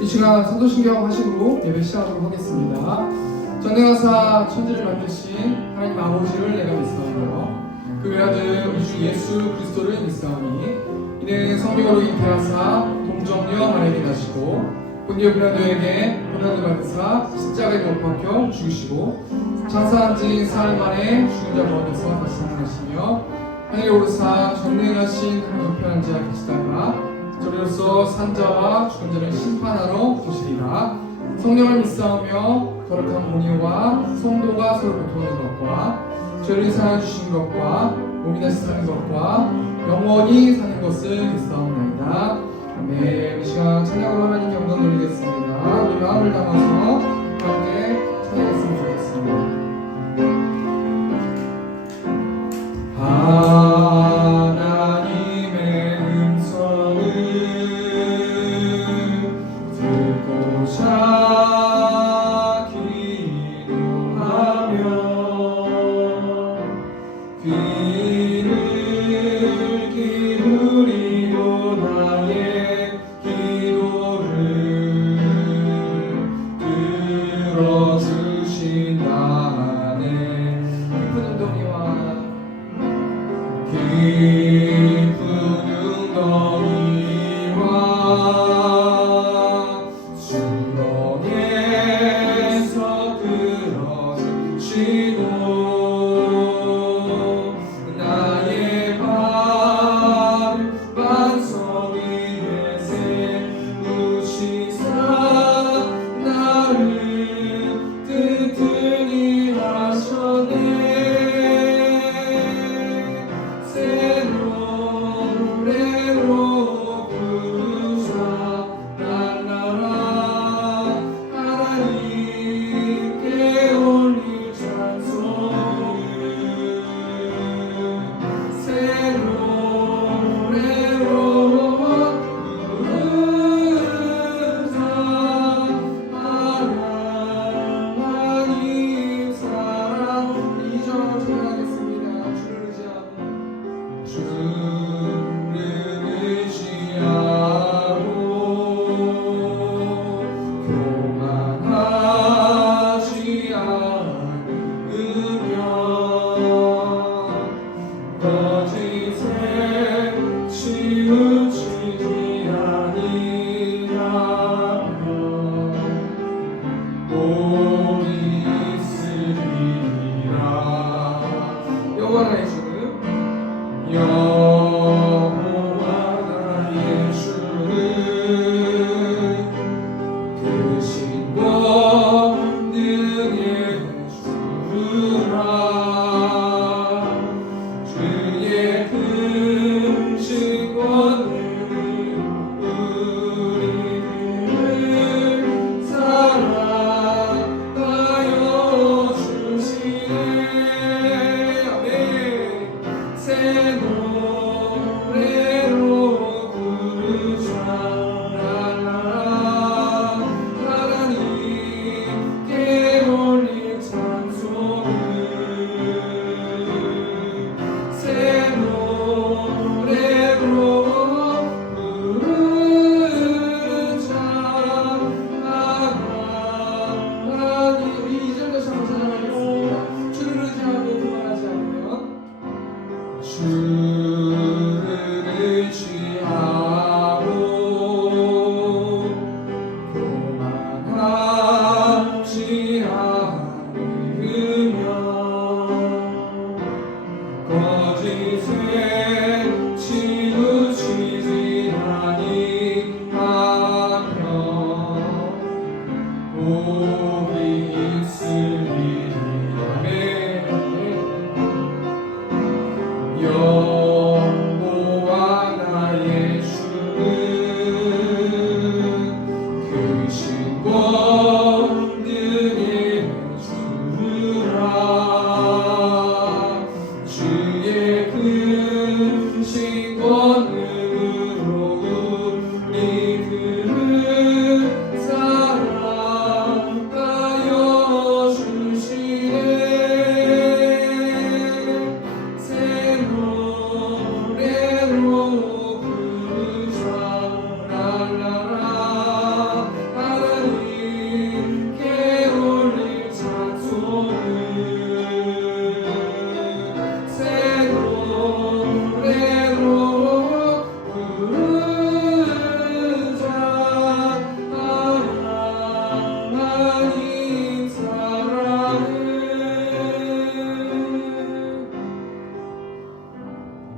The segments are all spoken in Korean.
이 시간 사도신경 하시고 예배 시작하도록 하겠습니다. 전능하사 천지를 만드신 하나님 아버지를 내가 믿사오며 그 외아들 우리 주 예수 그리스도를 믿사오니 이는 성령으로 잉태하사 동정녀 마리아에게 나시고 본디오 빌라도에게 고난을 받으사 십자가에 못 박혀 죽으시고 장사한 지 사흘 만에 죽은 자 가운데서 다시 살아나시며 하늘에 오르사 전능하신 하나님 우편한 자 계시다가 저리로서 산자와 죽은 자를 심판하러 오시리라. 성령을 믿사오며 거룩한 공의와 성도가 서로 교통하는 것과 죄를 사하여 주신 것과 몸이 다시 사는 것과 영원히 사는 것을 믿사옵나이다. 아멘. 이 시간 찬양으로 하나님께 영광 돌리겠습니다. 우리 마음을 담아서 함께 찬양했으면 좋겠습니다.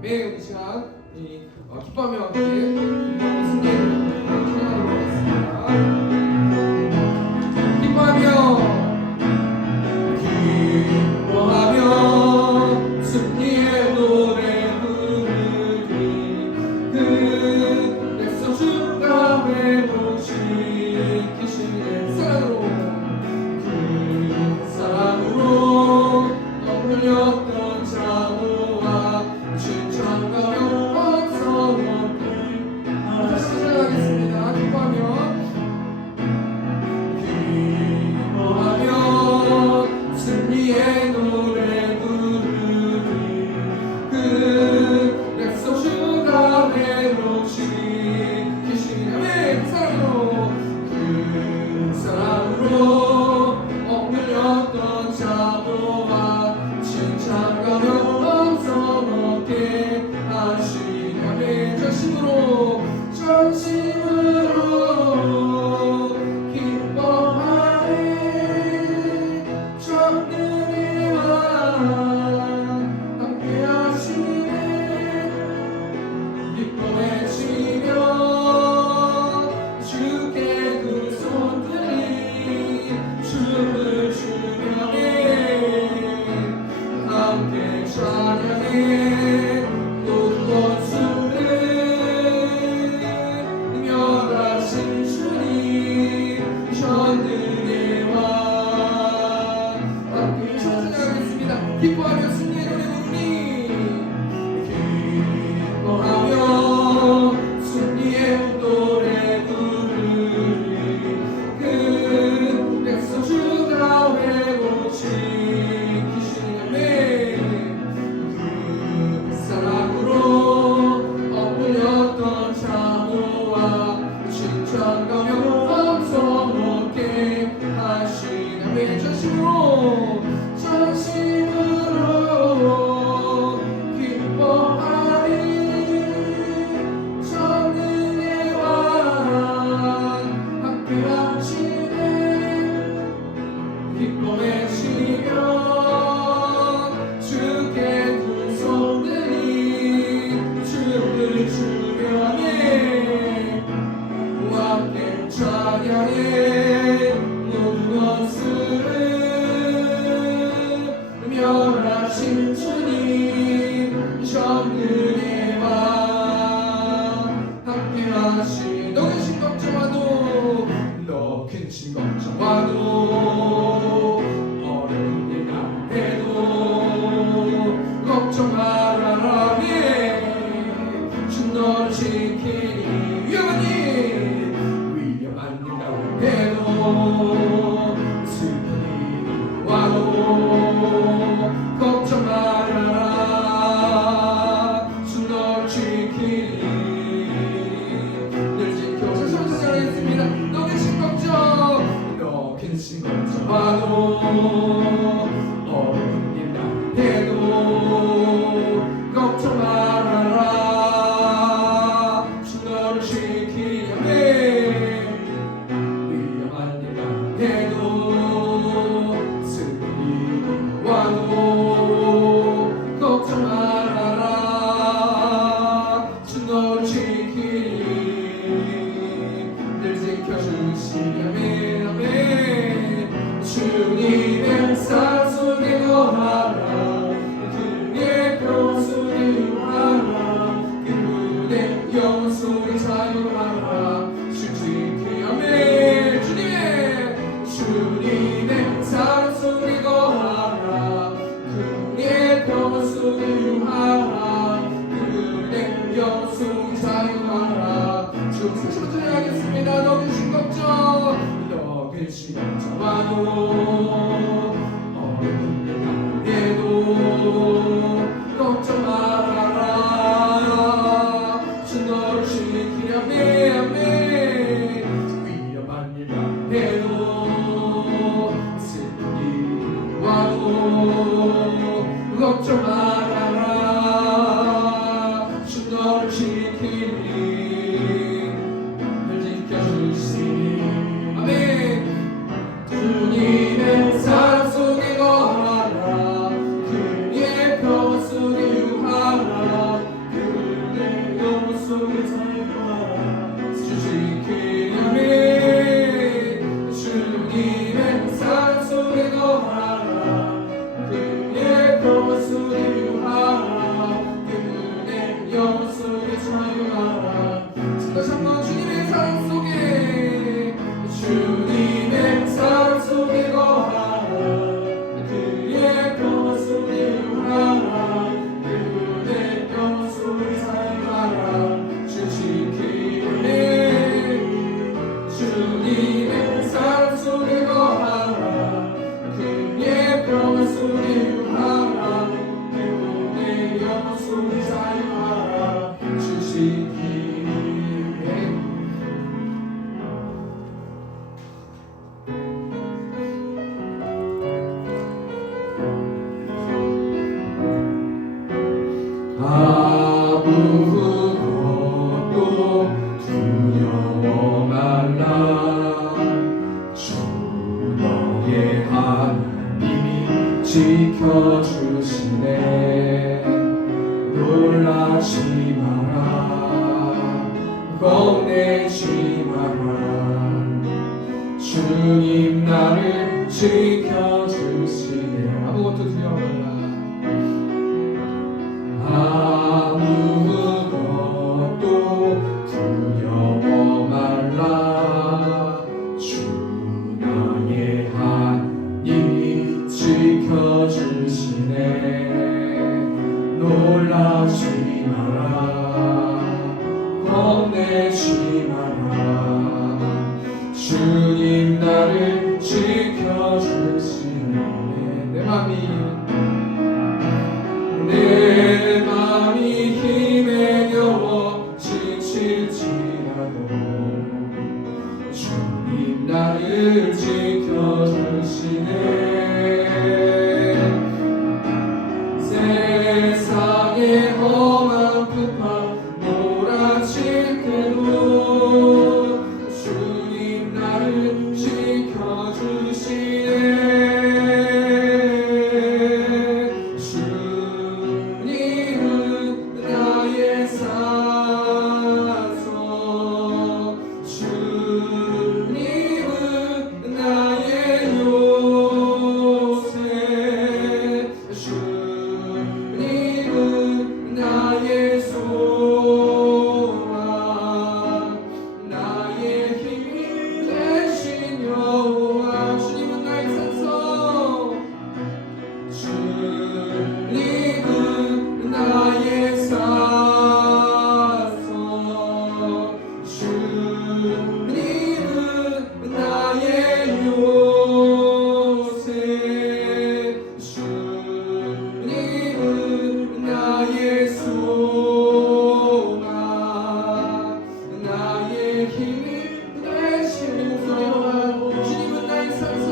매우 이 시간 기뻐하며 함께 기뻐하며 승리의 노래 찬양하도록 하겠습니다. 기뻐하며 승리의 노래 부르리 그래서 주가 회복시키시는 사랑으로 억눌렸던 자모와 칭찬하며 원성없게 다시 시작하겠습니다. 기뻐하며 승리의 노래 부르리 그래서 주가 회복시키시는 사랑으로 억눌렸던 자모와 칭찬하며 원성없게 하시네 전심으로 기뻐하네 전능이와 함께 하시네 기쁨에 치며 주께 두 손들이 춤을 추며 함께 찬양해 모든 원수를 멸하신 주님 전능의 왕 함께 찬양하겠습니다. 기뻐하며 승리의 노래 부르니 기뻐하며 승리의 노래 부르리 그래서 주가 회복시키시는 그 사랑으로 억눌렸던 자모와 칭찬하며 감성없게 하시네 전심으로 기뻐하리 전능의 왕 함께 하시네 기쁨에 치며 주께 두 손들이 춤을 추며 함께 찬양해 모든 원수를 멸하신 주님 전능의 왕 함께 하시 너 계신 걱정와도 너 근심 걱정와도 어려운 일 가운데도 걱정 말아라 주 너를 지키니 위험한 일 가운데도 슬픈 일이 와도 걱정 말아라 주 너를 지키니 늘 지켜 찬양하겠습니다. 너 근심 걱정와도 어려운 일 가운데도 걱정 말아라 주 너를 지키니 위험한 일 가운데도 슬픈 일이 와도 걱정 말아라 주 너를 지키니 늘 지켜주시니 아멘 주님의 사랑 속에 거하라 그의 평소에 유하라 그분의 영혼 속에 자유하라 주 지키 아멘 주님의 사랑 속에 거하라 그의 평온 속에 유하라 그분의 영혼 속에 자유하라 주 사시로 찬양하겠습니다. 너 근심 걱정와도 어려운 일 가운데도 걱정 말아라 주 너를 지키려매 아멘 위험한 일 가운데도 슬픈 일 와도 걱정 말아라 주 너를 지키니 늘 지켜주시니 아멘 주님의 사랑 속에 거하라 그의 평온 속에 유하라 아무것도 두려워 말라. 주 너의 하나님이 지켜주시네. 놀라지 마라. 겁내지 마라. 주님 나를 지켜주시네. 아무것도 두려워 말라. 아무것도 두려워 말라. 주 나의 하나님이 지켜주시네. 놀라지 마라. 겁내지 마라. 주님 나를 지켜주시네. 내 맘이 힘에 겨워 지칠지라도 주님 나를 지켜주시네. 세상의 험한 풍파 몰아칠 때도 주님 나를 지켜주시네. 주님은 나의 사서, 주님은 나의 요새, 주님은 나의 소망, 나의 힘 되신 여호와. 주님은 나의 산성, 주님은 나의 사서, 주님은 나의 요새, 주님은 나의 소망, 나의 힘 되신 여호와. 주님은 나의 산성,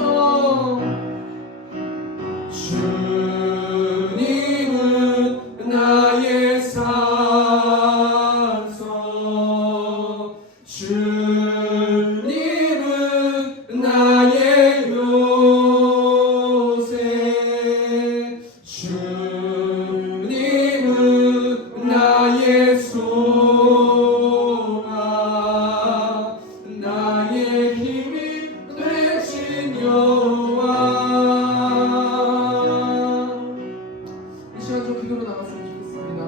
주님은 나의 산성, 주님은 나의 요새, 주님은 나의 소망, 나의 힘이 되신 여호와. 이 시간 좀 기도로 나갔으면 좋겠습니다.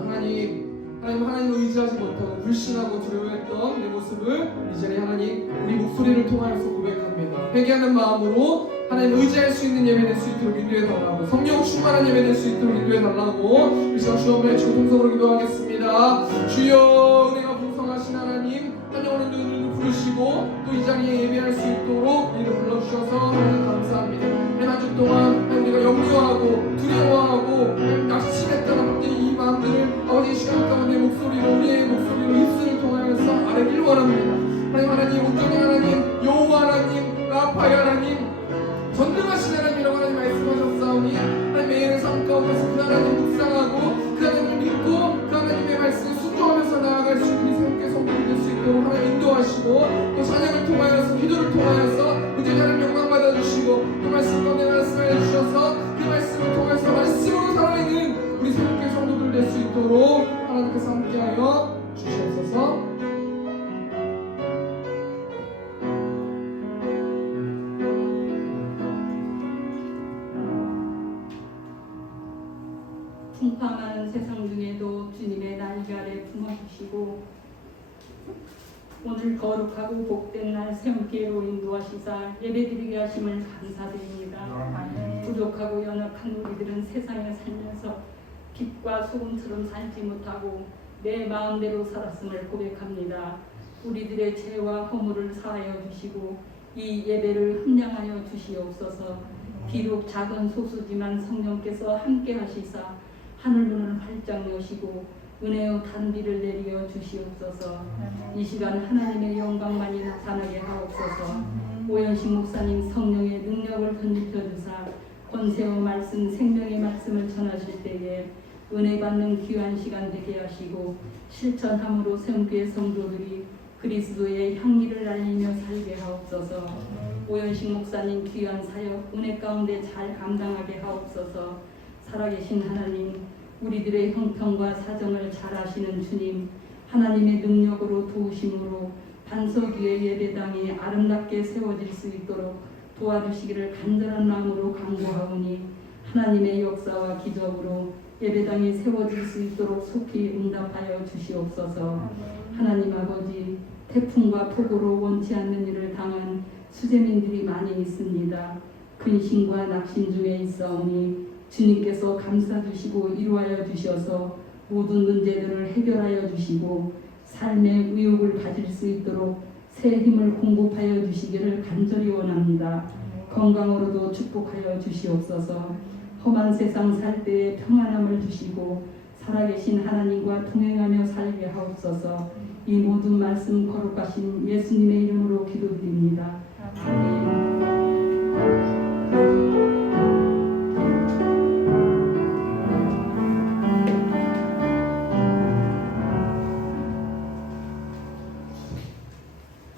하나님을 의지하지 못하고 불신하고 두려워했던 내 모습을 이 자리에 하나님 우리 목소리를 통하여서 고백합니다. 회개하는 마음으로 하나님 의지할 수 있는 예배 될 수 있도록 인도해 달라고, 성령 충만한 예배 될 수 있도록 인도해 달라고 이 시간 주 앞에 주 통성으로 기도하겠습니다. 주여, 은혜가 풍성하신 하나님, 한 영혼의 눈을 부르시고 또 이 자리에 예배할 수 있도록 우리를 불러주셔서 하나님 감사합니다. 한 주 동안 우리가 염려하고 두려워하고 낙심했던 이 마음들을 아버지 시간 가운데 목소리로, 우리의 목소리로 입술을 통하여서 아뢰길 원합니다. 하나님 온전히 하나님, 여호와 하나님, 라파의 하나님, 전능하신 하나님이라고 하나님 말씀하셨사오니 하나님 매일 삶 가운데서 그 하나님 묵상하고 그 하나님을 믿고 그 하나님의 말씀을 순종하면서 나아갈 수 있는 우리 새롭게 성도를 될 수 있도록 하나님 인도하시고 또 찬양을 통하여서 기도를 통하여서 은혜의 하나님 영광 받아주시고 그 말씀 가운데 말씀해 주셔서 그 말씀을 통해서 말씀으로 살아있는 우리 새롭게 성도들 될 수 있도록 하나님께서 함께하여 주시옵소서. 풍파많은 세상 중에도 주님의 날개 아래 품어주시고 오늘 거룩하고 복된 날 새롭게로 인도하시사 예배드리게 하심을 감사드립니다. 부족하고 연약한 우리들은 세상에 살면서 빛과 소금처럼 살지 못하고 내 마음대로 살았음을 고백합니다. 우리들의 죄와 허물을 사하여 주시고 이 예배를 함량하여 주시옵소서. 비록 작은 소수지만 성령께서 함께 하시사 하늘 문을 활짝 여시고 은혜의 단비를 내려 주시옵소서. 이 시간 하나님의 영광만이 나타나게 하옵소서. 오현식 목사님 성령의 능력을 덧입혀 주사 권세의 말씀, 생명의 말씀을 전하실 때에 은혜 받는 귀한 시간 되게 하시고 실천함으로 성교의 성도들이 그리스도의 향기를 알리며 살게 하옵소서. 오연식 목사님 귀한 사역 은혜 가운데 잘 감당하게 하옵소서. 살아계신 하나님, 우리들의 형편과 사정을 잘 아시는 주님, 하나님의 능력으로 도우심으로 반석 위의 예배당이 아름답게 세워질 수 있도록 도와주시기를 간절한 마음으로 간구하오니 하나님의 역사와 기적으로 예배당이 세워질 수 있도록 속히 응답하여 주시옵소서. 하나님 아버지, 태풍과 폭우로 원치 않는 일을 당한 수재민들이 많이 있습니다. 근심과 낙심 중에 있사오니 주님께서 감싸주시고 이루하여 주셔서 모든 문제들을 해결하여 주시고 삶의 의욕을 가질 수 있도록 새 힘을 공급하여 주시기를 간절히 원합니다. 건강으로도 축복하여 주시옵소서. 험한 세상 살 때에 평안함을 주시고 살아계신 하나님과 동행하며 살게 하옵소서. 이 모든 말씀 거룩하신 예수님의 이름으로 기도드립니다. 아멘.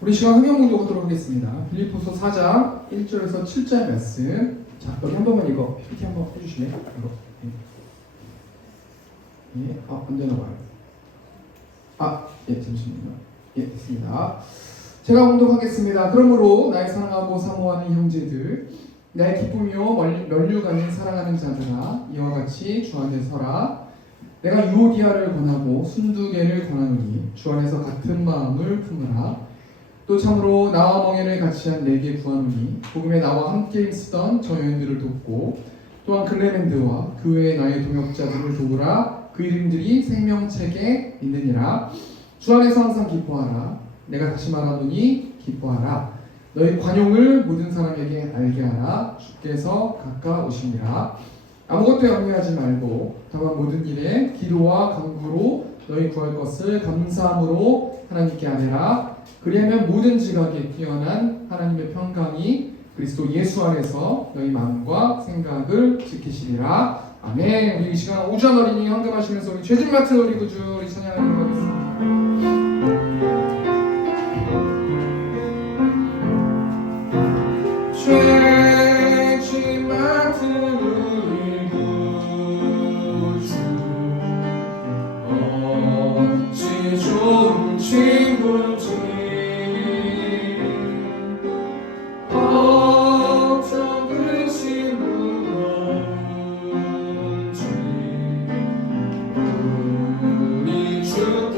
우리 시간 흥용 공독하도록 하겠습니다. 빌립보서 4장 1절에서 7절 말씀. 자, 여기 한 번만 이거 PPT 한번 해주실래요? 이거. 예, 안 되나 봐요. 예, 잠시만요. 예, 됐습니다. 제가 공독하겠습니다. 그러므로 나의 사랑하고 사모하는 형제들, 나의 기쁨이요 면류관을 사랑하는 자들아, 이와 같이 주 안에 서라. 내가 유오디아를 권하고 순두개를 권하노니 주 안에서 같은 마음을 품으라. 또 참으로 나와 멍에를 같이 한 내게 구하노니 복음에 나와 함께 있었던 저 여인들을 돕고 또한 클레멘드와 그 외에 나의 동역자들을 도우라. 그 이름들이 생명책에 있느니라. 주 안에서 항상 기뻐하라. 내가 다시 말하노니 기뻐하라. 너희 관용을 모든 사람에게 알게 하라. 주께서 가까우시니라. 아무것도 염려하지 말고 다만 모든 일에 기도와 간구로 너희 구할 것을 감사함으로 하나님께 아뢰라. 그리하면 모든 지각에 뛰어난 하나님의 평강이 그리스도 예수 안에서 너희 마음과 생각을 지키시리라. 아멘. 우리 이 시간 오전 어린이 헌금하시면서 우리 죄진 맡은 우리 구주 우리 찬양하도록 하겠습니다. 죄진 맡은 우리 구주 어찌 좋은 친구지. 우리 주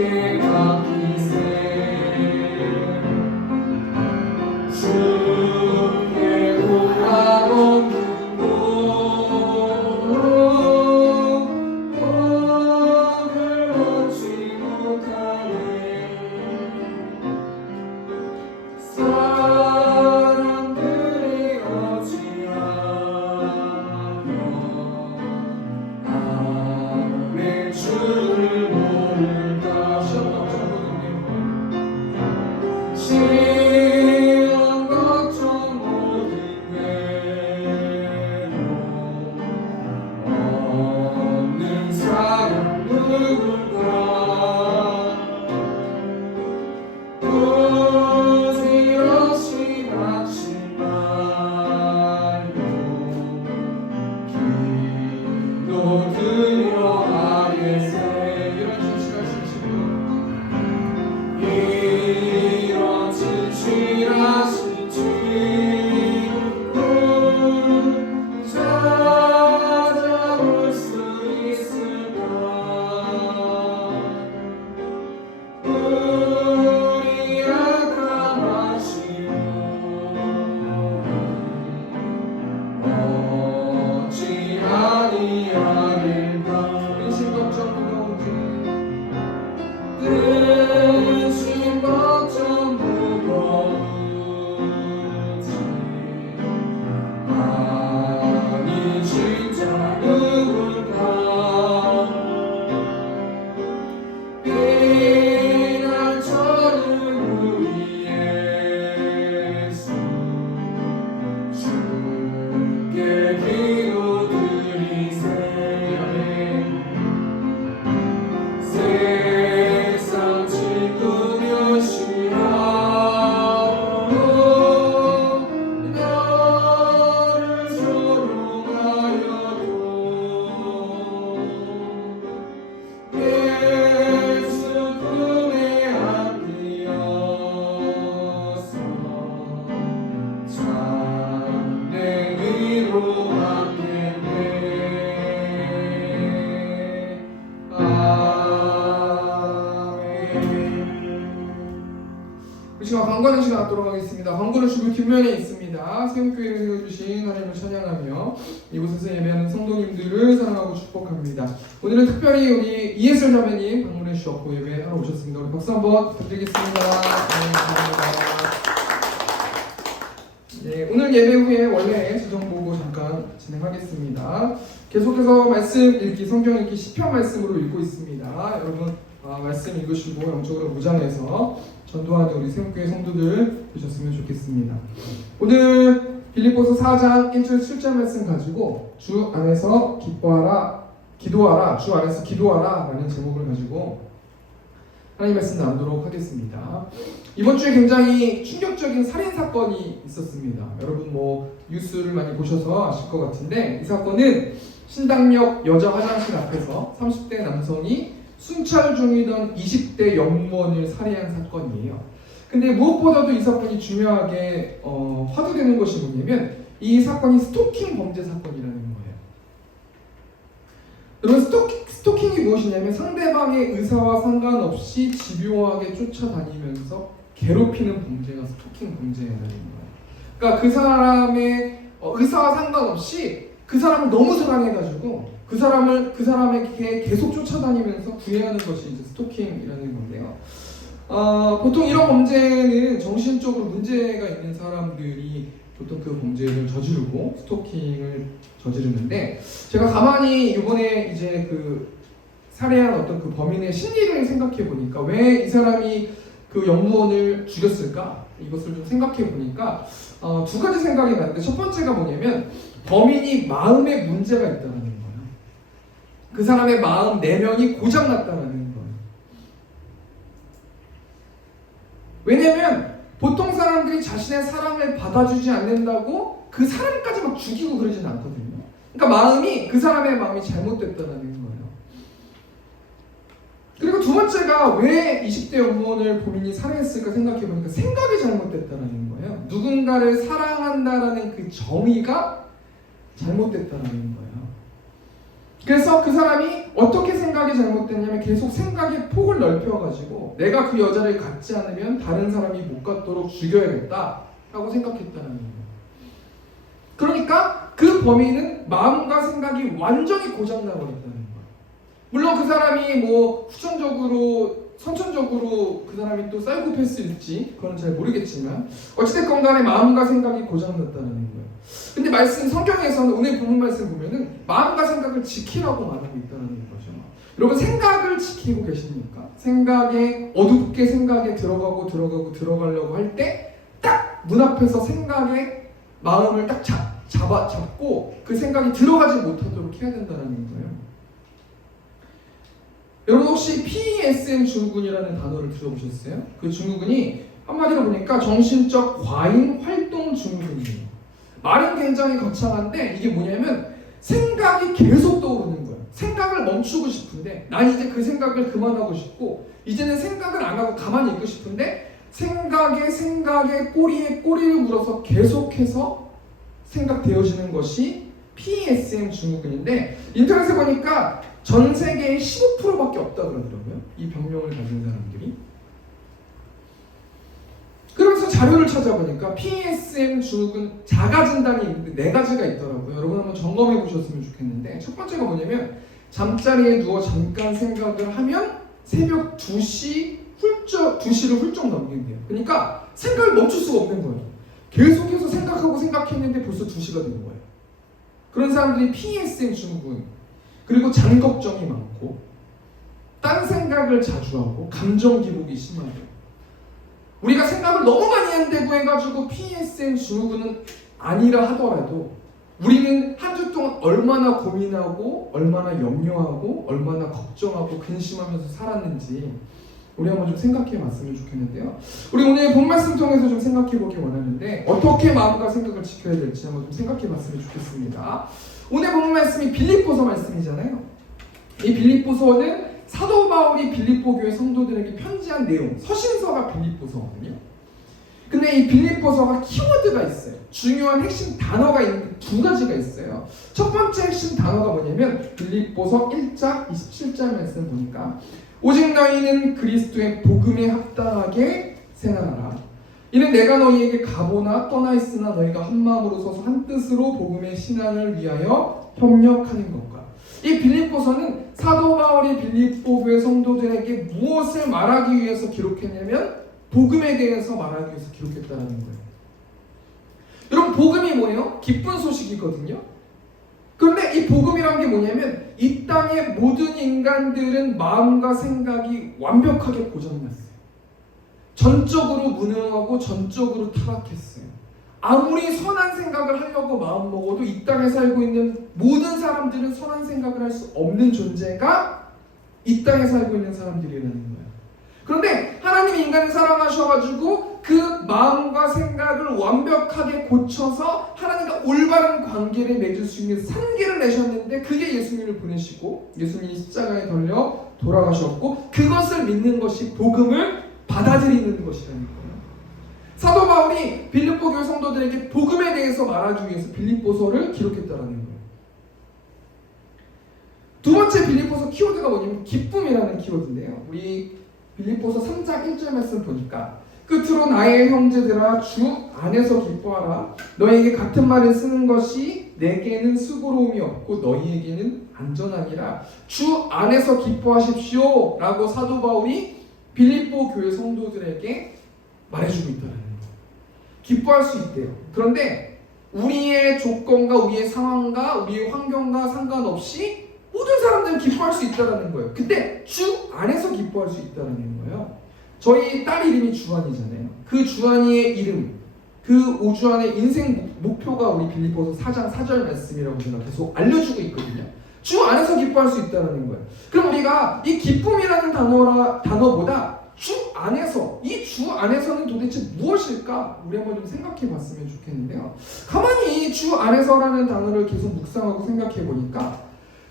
시간 광고하는 시간 갖도록 하겠습니다. 광고는 주부 뒷면에 있습니다. 세움교회를 세워주신 하나님을 찬양하며 이곳에서 예배하는 성도님들을 사랑하고 축복합니다. 오늘은 특별히 우리 이예슬 자매님 방문해 주셨고 예배하러 오셨습니다. 우리 박수 한번 부탁드리겠습니다. 네, 감사합니다. 네, 오늘 예배 후에 원래 지정 보고 잠깐 진행하겠습니다. 계속해서 말씀 읽기, 성경 읽기, 시편 말씀으로 읽고 있습니다. 여러분 말씀 읽으시고 영적으로 무장해서 전도하는 우리 세움교회 성도들 되셨으면 좋겠습니다. 오늘 빌립보서 4장 1절 7절 말씀 가지고 주 안에서 기뻐하라, 기도하라, 주 안에서 기도하라 라는 제목을 가지고 하나님 말씀 나누도록 하겠습니다. 이번 주에 굉장히 충격적인 살인 사건이 있었습니다. 여러분 뉴스를 많이 보셔서 아실 것 같은데 이 사건은 신당역 여자 화장실 앞에서 30대 남성이 순찰 중이던 20대 연무원을 살해한 사건이에요. 근데 무엇보다도 이 사건이 중요하게 화두되는 것이 뭐냐면 이 사건이 스토킹 범죄 사건이라는 거예요. 여러분 스토킹이 무엇이냐면 상대방의 의사와 상관없이 집요하게 쫓아다니면서 괴롭히는 범죄가 스토킹 범죄라는 거예요. 그러니까 그 사람의 의사와 상관없이 그 사람을 너무 사랑해가지고 그 사람에게 계속 쫓아다니면서 구애하는 것이 이제 스토킹이라는 건데요. 보통 이런 범죄는 정신적으로 문제가 있는 사람들이 보통 그 범죄를 저지르고 스토킹을 저지르는데 제가 가만히 이번에 이제 그 살해한 어떤 그 범인의 심리를 생각해 보니까 왜 이 사람이 그 연무원을 죽였을까? 이것을 좀 생각해 보니까 두 가지 생각이 나는데 첫 번째가 뭐냐면 범인이 마음에 문제가 있다는 거예요. 그 사람의 마음 내면이 고장났다는 거예요. 왜냐면 보통 사람들이 자신의 사랑을 받아주지 않는다고 그 사람까지 막 죽이고 그러지는 않거든요. 그러니까 그 사람의 마음이 잘못됐다는 거예요. 그리고 두 번째가 왜 20대 연무원을 범인이 살해했을까 생각해보니까 생각이 잘못됐다는 거예요. 누군가를 사랑한다라는 그 정의가 잘못됐다는 거예요. 그래서 그 사람이 어떻게 생각이 잘못됐냐면 계속 생각의 폭을 넓혀가지고 내가 그 여자를 갖지 않으면 다른 사람이 못 갖도록 죽여야겠다 라고 생각했다는 거예요. 그러니까 그 범인은 마음과 생각이 완전히 고장나버렸다는 거예요. 물론 그 사람이 선천적으로 그 사람이 또 사이코패스일지 그건 잘 모르겠지만 어찌됐건 간에 마음과 생각이 고장났다는 거예요. 근데 성경에서는 오늘 본문 말씀 보면은 마음과 생각을 지키라고 말하고 있다는 거죠. 여러분 생각을 지키고 계십니까? 어둡게 생각에 들어가려고 할 때 딱 눈앞에서 생각의 마음을 딱 잡고 그 생각이 들어가지 못하도록 해야 된다는 거예요. 여러분 혹시 PESM 증후군이라는 단어를 들어보셨어요? 그 증후군이 한마디로 보니까 정신적 과잉 활동 증후군이에요. 말은 굉장히 거창한데 이게 뭐냐면 생각이 계속 떠오르는 거예요. 생각을 멈추고 싶은데 난 이제 그 생각을 그만하고 싶고 이제는 생각을 안 하고 가만히 있고 싶은데 생각에 꼬리를 물어서 계속해서 생각되어지는 것이 PESM 증후군인데 인터넷에 보니까 전 세계의 15%밖에 없다 그러더라고요. 이 병명을 가진 사람들이. 그러면서 자료를 찾아보니까 PESM 증후군 자가진단이 있는데 4가지가 있더라고요. 여러분 한번 점검해 보셨으면 좋겠는데 첫 번째가 뭐냐면 잠자리에 누워 잠깐 생각을 하면 새벽 2시를 훌쩍 넘긴대요. 그러니까 생각을 멈출 수가 없는 거예요. 계속해서 생각했는데 벌써 2시가 된 거예요. 그런 사람들이 PESM 증후군 그리고 잠 걱정이 많고 딴 생각을 자주 하고 감정 기복이 심하고 우리가 생각을 너무 많이 한다고 해가지고 PESM 증후군은 아니라 하더라도 우리는 한 주 동안 얼마나 고민하고 얼마나 염려하고 얼마나 걱정하고 근심하면서 살았는지 우리 한번 좀 생각해 봤으면 좋겠는데요. 우리 오늘 본 말씀 통해서 좀 생각해 보기 원하는데 어떻게 마음과 생각을 지켜야 될지 한번 좀 생각해 봤으면 좋겠습니다. 오늘 본 말씀이 빌립보서 말씀이잖아요. 이 빌립보서는 사도 바울이 빌립보 교회 성도들에게 편지한 내용, 서신서가 빌립보서거든요. 근데 이 빌립보서가 키워드가 있어요. 중요한 핵심 단어가 있는데 2가지가 있어요. 첫 번째 핵심 단어가 뭐냐면 빌립보서 1장 27절 말씀 보니까 오직 너희는 그리스도의 복음에 합당하게 생활하라. 이는 내가 너희에게 가보나 떠나 있으나 너희가 한 마음으로 서서 한 뜻으로 복음의 신앙을 위하여 협력하는 것과. 이 빌립보서는 사도 바울이 빌립보 교회 성도들에게 무엇을 말하기 위해서 기록했냐면 복음에 대해서 말하기 위해서 기록했다는 거예요. 여러분, 복음이 뭐예요? 기쁜 소식이거든요. 그런데 이 복음이란 게 뭐냐면 이 땅의 모든 인간들은 마음과 생각이 완벽하게 고장났어요. 전적으로 무능하고 전적으로 타락했어요. 아무리 선한 생각을 하려고 마음먹어도 이 땅에 살고 있는 모든 사람들은 선한 생각을 할 수 없는 존재가 이 땅에 살고 있는 사람들이라는 거예요. 그런데 하나님이 인간을 사랑하셔가지고 그 마음과 생각을 완벽하게 고쳐서 하나님과 올바른 관계를 맺을 수 있는 산계를 내셨는데 그게 예수님을 보내시고 예수님이 십자가에 달려 돌아가셨고 그것을 믿는 것이 복음을 받아들이는 것이라는 거예요. 사도 바울이 빌립보 교회 성도들에게 복음에 대해서 말하기 위해서 빌립보서를 기록했다는 거예요. 두 번째 빌립보서 키워드가 뭐냐면 기쁨이라는 키워드인데요. 우리 빌립보서 3장 1절 말씀 보니까 끝으로 나의 형제들아 주 안에서 기뻐하라. 너희에게 같은 말을 쓰는 것이 내게는 수고로움이 없고 너희에게는 안전하니라. 주 안에서 기뻐하십시오 라고 사도 바울이 빌립보 교회 성도들에게 말해주고 있다는 거예요. 기뻐할 수 있대요. 그런데 우리의 조건과 우리의 상황과 우리의 환경과 상관없이 모든 사람들은 기뻐할 수 있다는 거예요. 근데 주 안에서 기뻐할 수 있다는 거예요. 저희 딸 이름이 주한이잖아요. 그 주한이의 이름, 그 오주한의 인생 목표가 우리 빌립보서 4장 4절 말씀이라고 제가 계속 알려주고 있거든요. 주 안에서 기뻐할 수 있다는 거예요. 그럼 우리가 이 기쁨이라는 단어보다 주 안에서, 이 주 안에서는 도대체 무엇일까? 우리 한번 좀 생각해 봤으면 좋겠는데요. 가만히 주 안에서라는 단어를 계속 묵상하고 생각해 보니까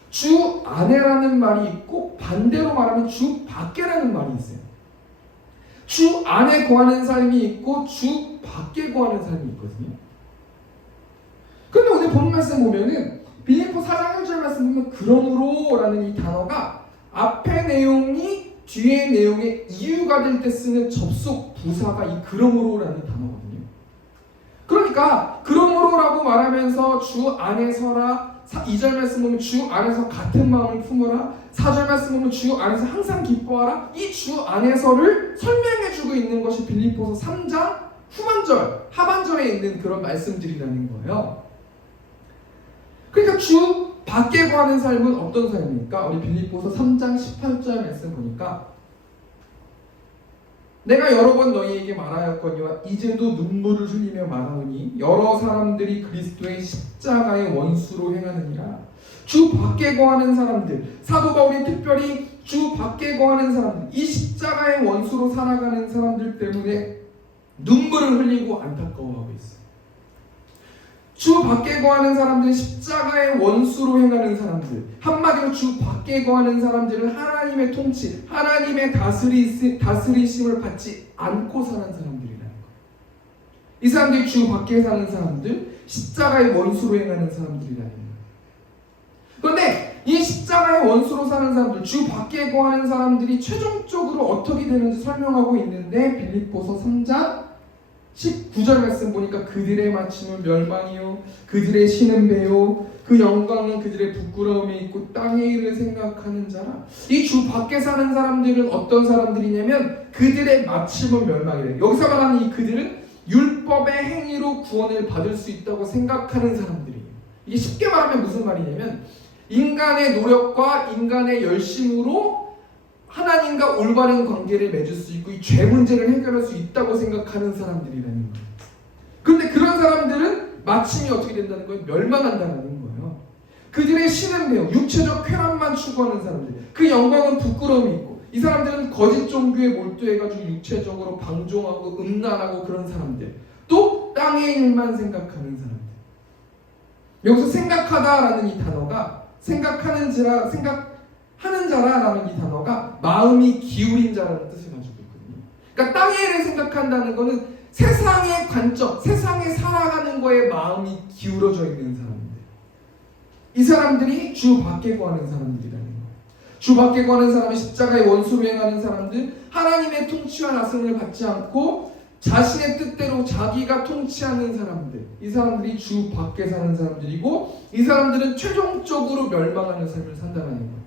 주 안에라는 말이 있고 반대로 말하면 주 밖에라는 말이 있어요. 주 안에 거하는 삶이 있고 주 밖에 거하는 삶이 있거든요. 그런데 오늘 본 말씀 보면은 빌립보 4장 1절 말씀 보면 그러므로 라는 이 단어가 앞에 내용이 뒤에 내용의 이유가 될 때 쓰는 접속 부사가 이 그러므로 라는 단어거든요. 그러니까 그러므로 라고 말하면서 주 안에서라 2절 말씀 보면 주 안에서 같은 마음을 품어라. 4절 말씀 보면 주 안에서 항상 기뻐하라. 이 주 안에서를 설명해주고 있는 것이 빌립보서 3장 후반절, 하반절에 있는 그런 말씀들이라는 거예요. 그러니까 주 밖에 거하는 삶은 어떤 삶입니까? 우리 빌립보서 3장 18절 말씀 보니까 내가 여러 번 너희에게 말하였거니와 이제도 눈물을 흘리며 말하노니 여러 사람들이 그리스도의 십자가의 원수로 행하느니라. 주 밖에 거하는 사람들, 사도 바울이 특별히 주 밖에 거하는 사람들, 이 십자가의 원수로 살아가는 사람들 때문에 눈물을 흘리고 안타까워하고 있어요. 주 밖에 거하는 사람들은 십자가의 원수로 행하는 사람들, 한마디로 주 밖에 거하는 사람들은 하나님의 통치, 하나님의 다스리심을 받지 않고 사는 사람들이라는 거예요. 이 사람들이 주 밖에 사는 사람들, 십자가의 원수로 행하는 사람들이라는 거예요. 그런데 이 십자가의 원수로 사는 사람들, 주 밖에 거하는 사람들이 최종적으로 어떻게 되는지 설명하고 있는데 빌립보서 3장 19절 말씀 보니까 그들의 마침은 멸망이요 그들의 신은 배요 그 영광은 그들의 부끄러움에 있고 땅의 일을 생각하는 자라. 이 주 밖에 사는 사람들은 어떤 사람들이냐면 그들의 마침은 멸망이래요. 여기서 말하는 이 그들은 율법의 행위로 구원을 받을 수 있다고 생각하는 사람들이에요. 이게 쉽게 말하면 무슨 말이냐면 인간의 노력과 인간의 열심으로 하나님과 올바른 관계를 맺을 수 있고 이 죄 문제를 해결할 수 있다고 생각하는 사람들이라는 거예요. 그런데 그런 사람들은 마침이 어떻게 된다는 거예요? 멸망한다는 거예요. 그들의 신은 배요 육체적 쾌락만 추구하는 사람들, 그 영광은 부끄러움이 있고 이 사람들은 거짓 종교에 몰두해가지고 육체적으로 방종하고 음란하고 그런 사람들, 또 땅의 일만 생각하는 사람들. 여기서 생각하다라는 이 단어가 하는 자라라는 이 단어가 마음이 기울인 자라는 뜻을 가지고 있거든요. 그러니까 땅의 일을 생각한다는 것은 세상의 관점, 세상에 살아가는 거에 마음이 기울어져 있는 사람들. 이 사람들이 주 밖에 거하는 사람들이라는 거예요. 주 밖에 거하는 사람이 십자가의 원수로 행하는 사람들, 하나님의 통치와 나섬을 받지 않고 자신의 뜻대로 자기가 통치하는 사람들, 이 사람들이 주 밖에 사는 사람들이고, 이 사람들은 최종적으로 멸망하는 삶을 산다는 거예요.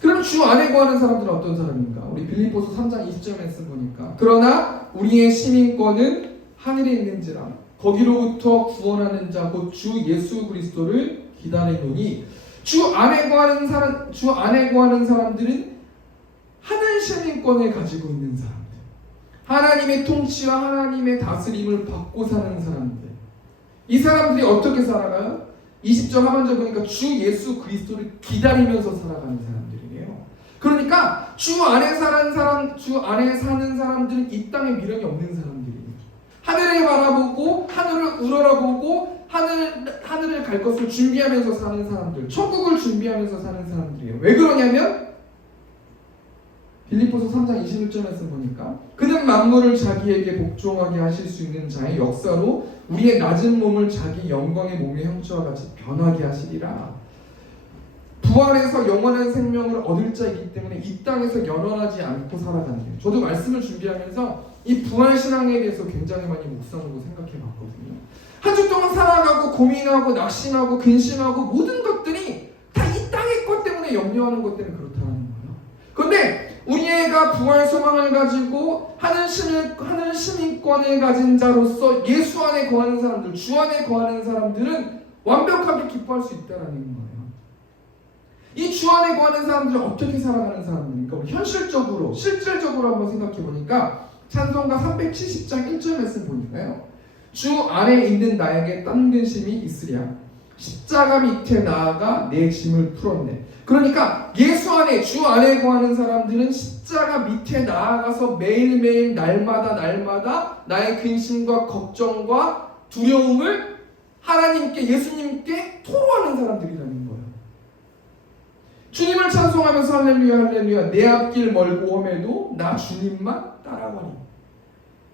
그럼 주 안에 거하는 사람들은 어떤 사람인가? 우리 빌립보서 3장 20절 말씀 보니까, 그러나 우리의 시민권은 하늘에 있는지라 거기로부터 구원하는 자 곧 주 예수 그리스도를 기다리노니. 주 안에 거하는 사람들은 하늘 시민권을 가지고 있는 사람들, 하나님의 통치와 하나님의 다스림을 받고 사는 사람들. 이 사람들이 어떻게 살아가요? 20절 하반절 보니까 주 예수 그리스도를 기다리면서 살아가는 사람들이에요. 그러니까 주 안에 사는 사람들은 이 땅에 미련이 없는 사람들이에요. 하늘을 바라보고 하늘을 우러러보고 하늘을 갈 것을 준비하면서 사는 사람들, 천국을 준비하면서 사는 사람들이에요. 왜 그러냐면 빌립보서 3장 21절 말씀 보니까 그는 만물을 자기에게 복종하게 하실 수 있는 자의 역사로 우리의 낮은 몸을 자기 영광의 몸의 형체와 같이 변하게 하시리라. 부활해서 영원한 생명을 얻을 자이기 때문에 이 땅에서 연연하지 않고 살아가는 거예요. 저도 말씀을 준비하면서 이 부활신앙에 대해서 굉장히 많이 묵상하고 생각해 봤거든요. 한 주 동안 살아가고 고민하고 낙심하고 근심하고 모든 것들이 다 이 땅의 것 때문에 염려하는 것 때문에 그렇다는 거예요. 그런데 우리가 부활 소망을 가지고 하늘 시민권을 가진 자로서 예수 안에 거하는 사람들, 주 안에 거하는 사람들은 완벽하게 기뻐할 수 있다는 거예요. 이 주 안에 거하는 사람들은 어떻게 살아가는 사람입니까? 우리 현실적으로, 실질적으로 한번 생각해 보니까 찬송가 370장 1절 말씀 보니까요, 주 안에 있는 나에게 딴 근심이 있으랴 십자가 밑에 나아가 내 짐을 풀었네. 그러니까 예수 안에, 주 안에 거하는 사람들은 십자가 밑에 나아가서 매일매일 날마다 나의 근심과 걱정과 두려움을 하나님께, 예수님께 토로하는 사람들이라는 거예요. 주님을 찬송하면서 할렐루야 할렐루야 내 앞길 멀고 험해도 나 주님만 따라가리.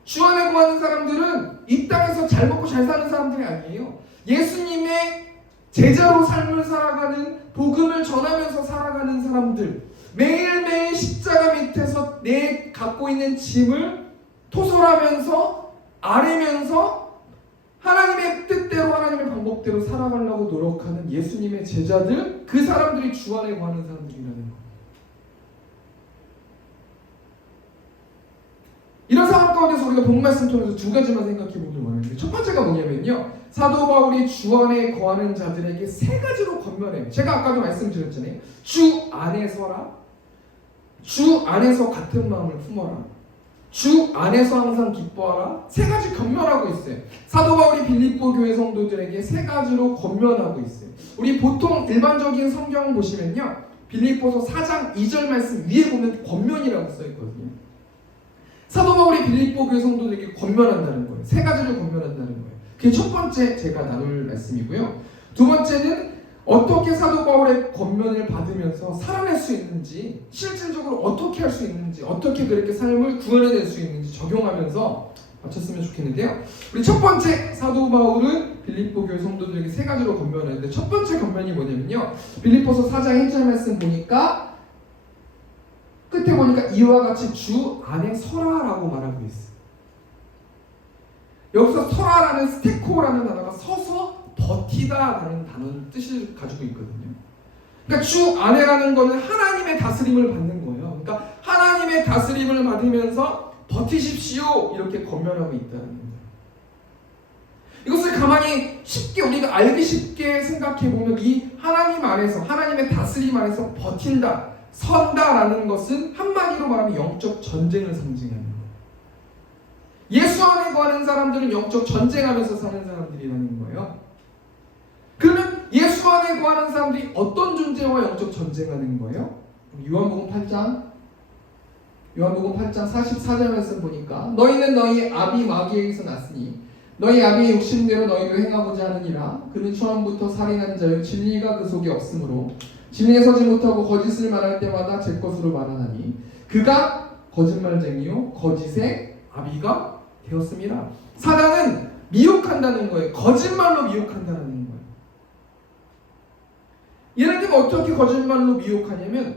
주 안에 거하는 사람들은 이 땅에서 잘 먹고 잘 사는 사람들이 아니에요. 예수님의 제자로 삶을 살아가는, 복음을 전하면서 살아가는 사람들, 매일매일 십자가 밑에서 내 갖고 있는 짐을 토설하면서 아뢰면서 하나님의 뜻대로 하나님의 방법대로 살아가려고 노력하는 예수님의 제자들, 그 사람들이 주 안에 거하는 사람들이라는 거예요. 이런 상황 가운데서 우리가 본 말씀 통해서 두 가지만 생각해 보길 원하는데, 첫 번째가 뭐냐면요, 사도 바울이 주 안에 거하는 자들에게 세 가지로 권면해요. 제가 아까도 말씀드렸잖아요. 주 안에 서라, 주 안에서 같은 마음을 품어라, 주 안에서 항상 기뻐하라. 세 가지 권면하고 있어요. 사도 바울이 빌립보 교회 성도들에게 세 가지로 권면하고 있어요. 우리 보통 일반적인 성경 보시면요, 빌립보서 4장 2절 말씀 위에 보면 권면이라고 써있거든요. 사도 바울이 빌립보 교회 성도들에게 권면한다는 거예요. 세 가지를 권면한다는 거예요. 그게 첫 번째 제가 나눌 말씀이고요. 두 번째는 어떻게 사도 바울의 권면을 받으면서 살아낼 수 있는지, 실질적으로 어떻게 할 수 있는지, 어떻게 그렇게 삶을 구원해낼 수 있는지 적용하면서 마쳤으면 좋겠는데요. 우리 첫 번째, 사도 바울은 빌립보 교회 성도들에게 세 가지로 권면하는데, 첫 번째 권면이 뭐냐면요, 빌립보서 4장 1절 말씀 보니까 끝에 보니까 이와 같이 주 안에 서라라고 말하고 있어요. 여기서 서라라는 스테코라는 단어가 서서 버티다라는 단어는 뜻을 가지고 있거든요. 그러니까 주 안에라는 거는 하나님의 다스림을 받는 거예요. 그러니까 하나님의 다스림을 받으면서 버티십시오, 이렇게 권면하고 있다는 거예요. 이것을 가만히 쉽게 우리가 알기 쉽게 생각해 보면, 이 하나님 안에서, 하나님의 다스림 안에서 버틴다, 선다라는 것은 한마디로 말하면 영적 전쟁을 상징하는 거예요. 예수 안에 거하는 사람들은 영적 전쟁하면서 사는 사람들이라는 거예요. 그러면 예수 안에 거하는 사람들이 어떤 존재와 영적 전쟁하는 거예요? 요한복음 8장 44절 말씀 보니까 너희는 너희 아비 마귀에게서 났으니 너희 아비의 욕심대로 너희도 행하고자 하느니라. 그는 처음부터 살인한 자요 진리가 그 속에 없으므로 진리에 서지 못하고 거짓을 말할 때마다 제 것으로 말하나니 그가 거짓말쟁이요 거짓의 아비가 되었습니다. 사단은 미혹한다는 거예요. 거짓말로 미혹한다는 거예요. 예를 들면 어떻게 거짓말로 미혹하냐면,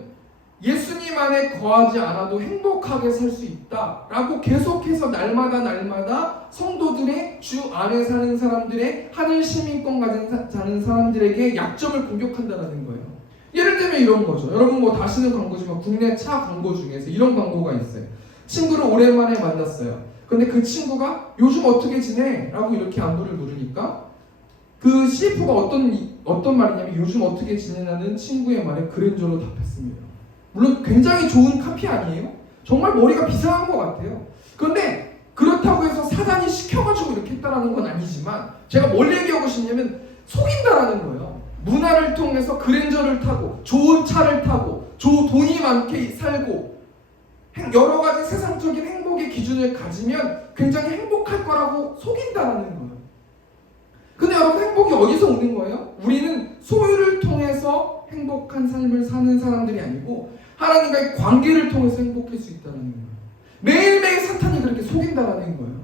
예수님 안에 거하지 않아도 행복하게 살 수 있다라고 계속해서 날마다 성도들의 주 안에 사는 사람들의 하늘 시민권 가진 사는 사람들에게 약점을 공격한다는 거예요. 예를 들면 이런 거죠. 여러분 뭐 다시는 광고지만 국내 차 광고 중에서 이런 광고가 있어요. 친구를 오랜만에 만났어요. 근데 그 친구가 요즘 어떻게 지내? 라고 이렇게 안부를 물으니까 그 CF가 어떤 말이냐면 요즘 어떻게 지내냐는 친구의 말에 그랜저로 답했습니다. 물론 굉장히 좋은 카피 아니에요? 정말 머리가 비상한 것 같아요. 그런데 그렇다고 해서 사단이 시켜가지고 이렇게 했다라는 건 아니지만 제가 뭘 얘기하고 싶냐면 속인다라는 거예요. 문화를 통해서 그랜저를 타고 좋은 차를 타고 돈이 많게 살고 여러 가지 세상적인 행복의 기준을 가지면 굉장히 행복할 거라고 속인다라는 거예요. 근데 여러분 행복이 어디서 오는 거예요? 우리는 소유를 통해서 행복한 삶을 사는 사람들이 아니고 하나님과의 관계를 통해서 행복할 수 있다는 거예요. 매일매일 사탄이 그렇게 속인다라는 거예요.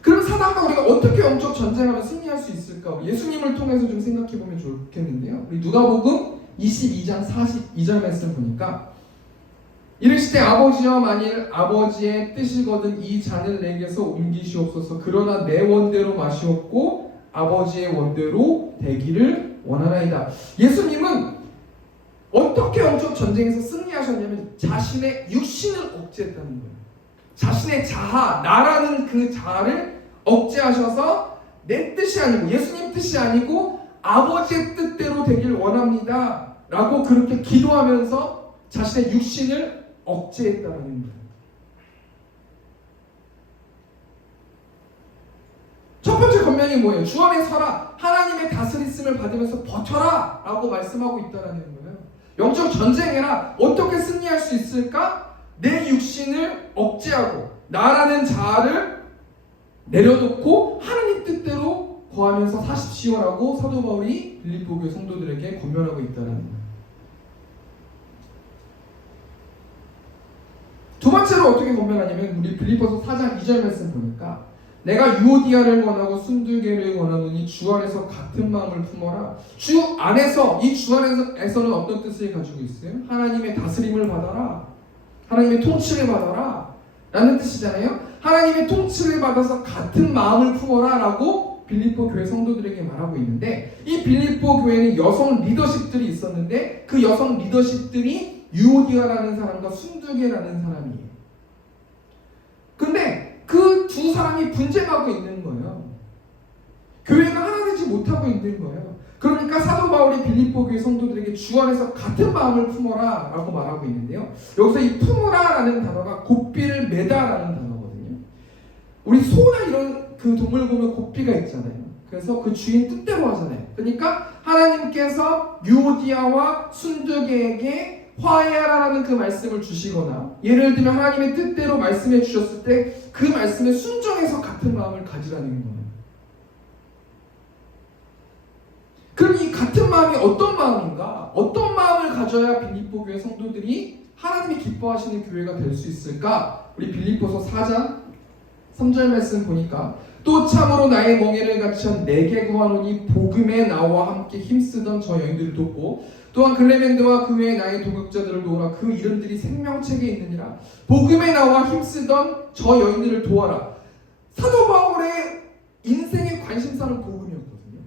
그럼 사단과 우리가 어떻게 영적 전쟁하며 승리할 수 있을까? 예수님을 통해서 좀 생각해 보면 좋겠는데요. 우리 누가복음 22장 42절 말씀 보니까 이르시되 아버지여 만일 아버지의 뜻이거든 이 잔을 내게서 옮기시옵소서. 그러나 내 원대로 마시옵고 아버지의 원대로 되기를 원하나이다. 예수님은 어떻게 영적 전쟁에서 승리하셨냐면 자신의 육신을 억제했다는 거예요. 자신의 자아, 나라는 그 자아를 억제하셔서 내 뜻이 아니고 예수님 뜻이 아니고 아버지의 뜻대로 되길 원합니다 라고 그렇게 기도하면서 자신의 육신을 억제했다는 거예요. 첫 번째 권면이 뭐예요? 주 안에 서라. 하나님의 다스리심을 받으면서 버텨라 라고 말씀하고 있다는 거예요. 영적 전쟁해라. 어떻게 승리할 수 있을까? 내 육신을 억제하고 나라는 자아를 내려놓고 하나님 뜻대로 거하면서 사십시오라고 사도 바울이 빌립보 교회 성도들에게 권면하고 있다는 거예요. 두 번째로 어떻게 권면하냐면 우리 빌립보서 4장 2절 말씀 보니까 내가 유오디아를 권하고 순두개를 권하노니 주 안에서 같은 마음을 품어라. 주 안에서 이 주 안에서는 어떤 뜻을 가지고 있어요? 하나님의 다스림을 받아라. 하나님의 통치를 받아라 라는 뜻이잖아요. 하나님의 통치를 받아서 같은 마음을 품어라 라고 빌립보 교회 성도들에게 말하고 있는데 이 빌립보 교회는 여성 리더십들이 있었는데 그 여성 리더십들이 유오디아라는 사람과 순두개라는 사람이에요. 근데 그 두 사람이 분쟁하고 있는 거예요. 교회가 하나 되지 못하고 있는 거예요. 그러니까 사도 바울이 빌립보 교회 성도들에게 주 안에서 같은 마음을 품어라 라고 말하고 있는데요. 여기서 이 품어라 라는 단어가 고삐를 매다 라는 단어거든요. 우리 소나 이런 그 동물 보면 고삐가 있잖아요. 그래서 그 주인 뜻대로 하잖아요. 그러니까 하나님께서 유오디아와 순두개에게 화해하라는 그 말씀을 주시거나 예를 들면 하나님의 뜻대로 말씀해 주셨을 때 그 말씀에 순종해서 같은 마음을 가지라는 거예요. 그럼 이 같은 마음이 어떤 마음인가? 어떤 마음을 가져야 빌립보 교회 성도들이 하나님이 기뻐하시는 교회가 될 수 있을까? 우리 빌립보서 4장 3절 말씀 보니까 또 참으로 나의 멍에를 갖춘 내게 구하노니 복음에 나와 함께 힘쓰던 저 여인들을 돕고 또한 글레멘드와 그 외에 나의 동역자들을 도우라. 그 이름들이 생명책에 있느니라. 복음에 나와 힘쓰던 저 여인들을 도와라. 사도 바울의 인생의 관심사는 복음이었거든요.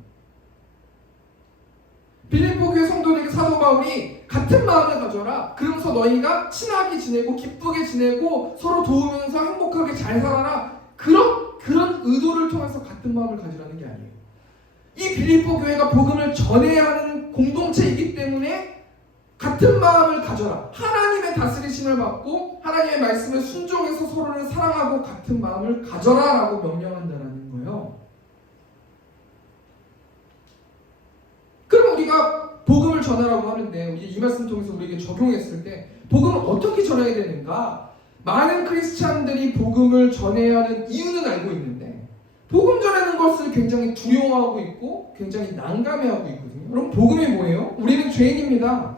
빌립보 교회 성도들에게 사도 바울이 같은 마음을 가져라. 그러면서 너희가 친하게 지내고 기쁘게 지내고 서로 도우면서 행복하게 잘 살아라. 그런 의도를 통해서 같은 마음을 가지라는 게 아니에요. 이 빌립보 교회가 복음을 전해야 하는 공동체이기 때문에 같은 마음을 가져라. 하나님의 다스리심을 받고 하나님의 말씀을 순종해서 서로를 사랑하고 같은 마음을 가져라 라고 명령한다는 거예요. 그럼 우리가 복음을 전하라고 하는데 이 말씀 통해서 우리에게 적용했을 때 복음을 어떻게 전해야 되는가? 많은 크리스찬들이 복음을 전해야 하는 이유는 알고 있는데 복음 전하는 것을 굉장히 두려워하고 있고 굉장히 난감해하고 있거든요. 그럼 복음이 뭐예요? 우리는 죄인입니다.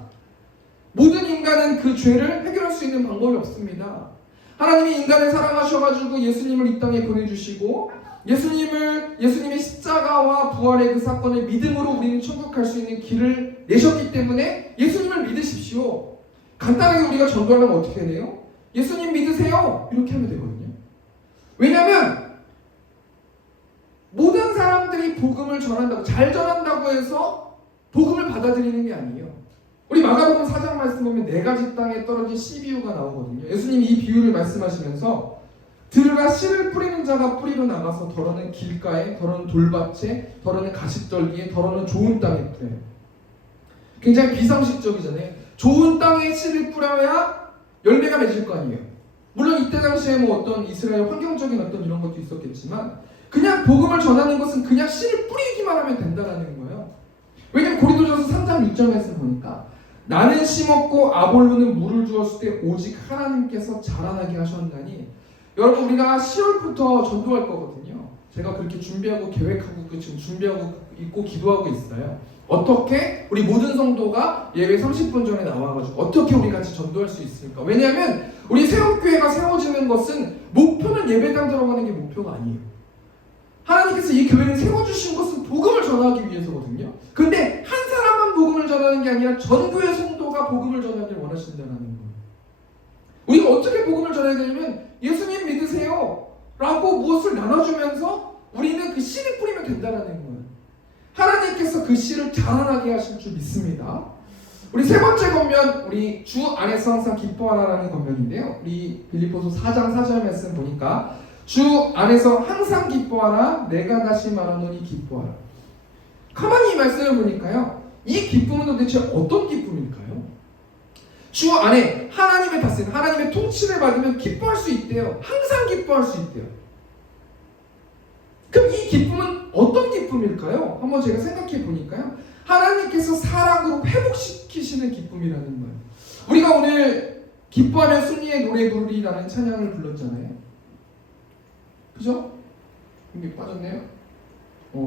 모든 인간은 그 죄를 해결할 수 있는 방법이 없습니다. 하나님이 인간을 사랑하셔가지고 예수님을 이 땅에 보내주시고 예수님의 십자가와 부활의 그 사건을 믿음으로 우리는 천국 갈 수 있는 길을 내셨기 때문에 예수님을 믿으십시오. 간단하게 우리가 전도하려면 어떻게 해야 돼요? 예수님 믿으세요. 이렇게 하면 되거든요. 왜냐하면 모든 사람들이 복음을 전한다고, 잘 전한다고 해서 복음을 받아들이는 게 아니에요. 우리 마가복음 4장 말씀 보면 4가지 땅에 떨어진 씨비유가 나오거든요. 예수님이 이 비유를 말씀하시면서 들과 씨를 뿌리는 자가 뿌리로 나가서 더러는 길가에, 더러는 돌밭에, 더러는 가시떨기에, 더러는 좋은 땅에 뿌려요. 굉장히 비상식적이잖아요. 좋은 땅에 씨를 뿌려야 열매가 맺을 거 아니에요. 물론 이때 당시에 뭐 어떤 이스라엘 환경적인 어떤 이런 것도 있었겠지만 그냥 복음을 전하는 것은 그냥 씨를 뿌리기만 하면 된다라는 거예요. 왜냐면 고린도전서 3장 6절에서 보니까 나는 심었고 아볼로는 물을 주었을 때 오직 하나님께서 자라나게 하셨나니, 여러분 우리가 10월부터 전도할 거거든요. 제가 그렇게 준비하고 계획하고 지금 준비하고 있고 기도하고 있어요. 어떻게 우리 모든 성도가 예배 30분 전에 나와가지고 어떻게 우리 같이 전도할 수 있을까? 왜냐하면 우리 새롭교회가 세워지는 것은 목표는 예배당 들어가는 게 목표가 아니에요. 하나님께서 이 교회를 세워주신 것은 복음을 전하기 위해서거든요. 근데 한 사람만 복음을 전하는 게 아니라 전 교회 성도가 복음을 전하기를 원하신다는 거예요. 우리가 어떻게 복음을 전해야 되냐면 예수님 믿으세요 라고 무엇을 나눠주면서 우리는 그 씨를 뿌리면 된다는 거예요. 하나님께서 그 씨를 자라나게 하실 줄 믿습니다. 우리 세 번째 권면, 우리 주 안에서 항상 기뻐하라라는 권면인데요. 우리 빌립보서 4장 4절 말씀 보니까 주 안에서 항상 기뻐하라, 내가 다시 말하노니 기뻐하라. 가만히 이 말씀을 보니까요, 이 기쁨은 도대체 어떤 기쁨일까요? 주 안에 하나님의 다스림, 하나님의 통치를 받으면 기뻐할 수 있대요. 항상 기뻐할 수 있대요. 그럼 이 기쁨은 어떤 기쁨일까요? 한번 제가 생각해 보니까요, 하나님께서 사랑으로 회복시키시는 기쁨이라는 거예요. 우리가 오늘 기뻐하며 승리의 노래 부르리라는 찬양을 불렀잖아요. 그죠? 이게 빠졌네요?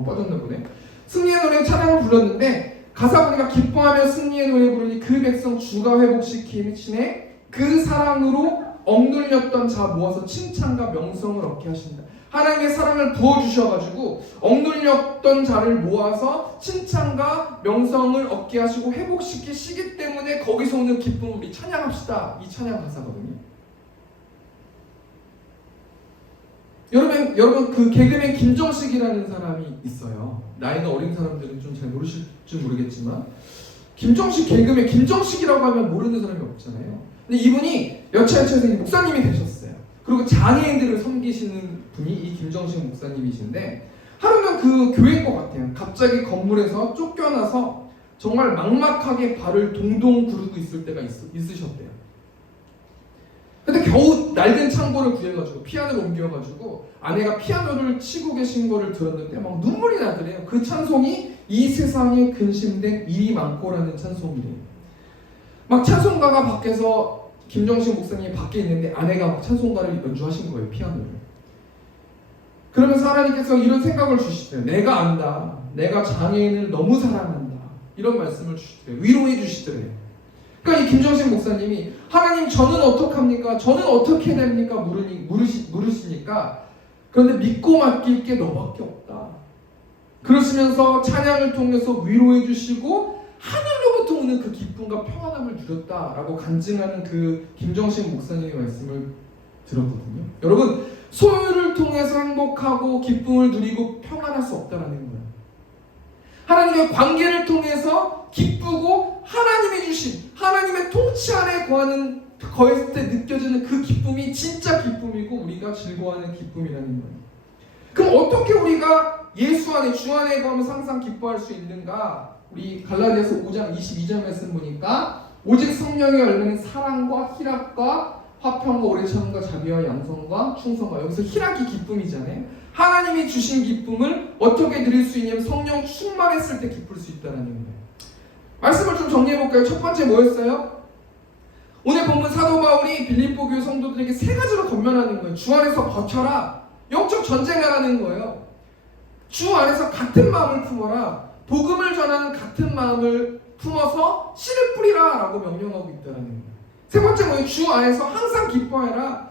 빠졌나 보네. 승리의 노래 찬양을 불렀는데 가사 보니까 기뻐하며 승리의 노래 부르니 그 백성 주가 회복시키시네, 그 사랑으로 억눌렸던 자 모아서 칭찬과 명성을 얻게 하신다. 하나님의 사랑을 부어주셔가지고 억눌렸던 자를 모아서 칭찬과 명성을 얻게 하시고 회복시키시기 때문에 거기서 오는 기쁨을 우리 찬양합시다. 이 찬양 가사거든요. 여러분 그 개그맨 김정식이라는 사람이 있어요. 나이가 어린 사람들은 좀 잘 모르실 줄 모르겠지만 김정식 개그맨, 김정식이라고 하면 모르는 사람이 없잖아요. 근데 이분이 여차여차해서 목사님이 되셨어요. 그리고 장애인들을 섬기시는 분이 이 김정식 목사님이신데 하루는 그 교회인 것 같아요. 갑자기 건물에서 쫓겨나서 정말 막막하게 발을 동동 구르고 있을 때가 있으셨대요. 근데 겨우 낡은 창고를 구해가지고 피아노를 옮겨가지고 아내가 피아노를 치고 계신 거를 들었는데 막 눈물이 나더래요. 그 찬송이 이 세상에 근심된 일이 많고라는 찬송이래요. 막 찬송가가 밖에서 김정식 목사님이 밖에 있는데 아내가 막 찬송가를 연주하신 거예요, 피아노를. 그러면서 하나님께서 이런 생각을 주시대요. 내가 안다. 내가 장애인을 너무 사랑한다. 이런 말씀을 주시더래요. 위로해 주시더래요. 그러니까 이 김정식 목사님이 하나님 저는 어떡합니까? 저는 어떻게 됩니까? 물으시니까 그런데 믿고 맡길 게 너밖에 없다. 그러시면서 찬양을 통해서 위로해 주시고 하늘로부터 오는 그 기쁨과 평안함을 누렸다라고 간증하는 그 김정식 목사님의 말씀을 들었거든요. 여러분, 소유를 통해서 행복하고 기쁨을 누리고 평안할 수 없다라는 거예요. 하나님의 관계를 통해서 기쁘고 하나님이 주신 하나님의 통치 안에 거했을 때 느껴지는 그 기쁨이 진짜 기쁨이고 우리가 즐거워하는 기쁨이라는 거예요. 그럼 어떻게 우리가 예수 안에, 주 안에 거하면서 항상 기뻐할 수 있는가? 우리 갈라디아서 5장 22절 말씀 보니까 오직 성령의 열매는 사랑과 희락과 화평과 오래 참음과 자비와 양성과 충성과, 여기서 희락이 기쁨이잖아요. 하나님이 주신 기쁨을 어떻게 누릴 수 있냐면 성령 충만했을 때 기쁠 수 있다는 거예요. 말씀을 좀 정리해볼까요? 첫 번째 뭐였어요? 오늘 본문 사도 바울이 빌립보 교회 성도들에게 세 가지로 권면하는 거예요. 주 안에서 버텨라. 영적 전쟁하라는 거예요. 주 안에서 같은 마음을 품어라. 복음을 전하는 같은 마음을 품어서 씨를 뿌리라 라고 명령하고 있다는 거예요. 세 번째 뭐예요? 주 안에서 항상 기뻐해라.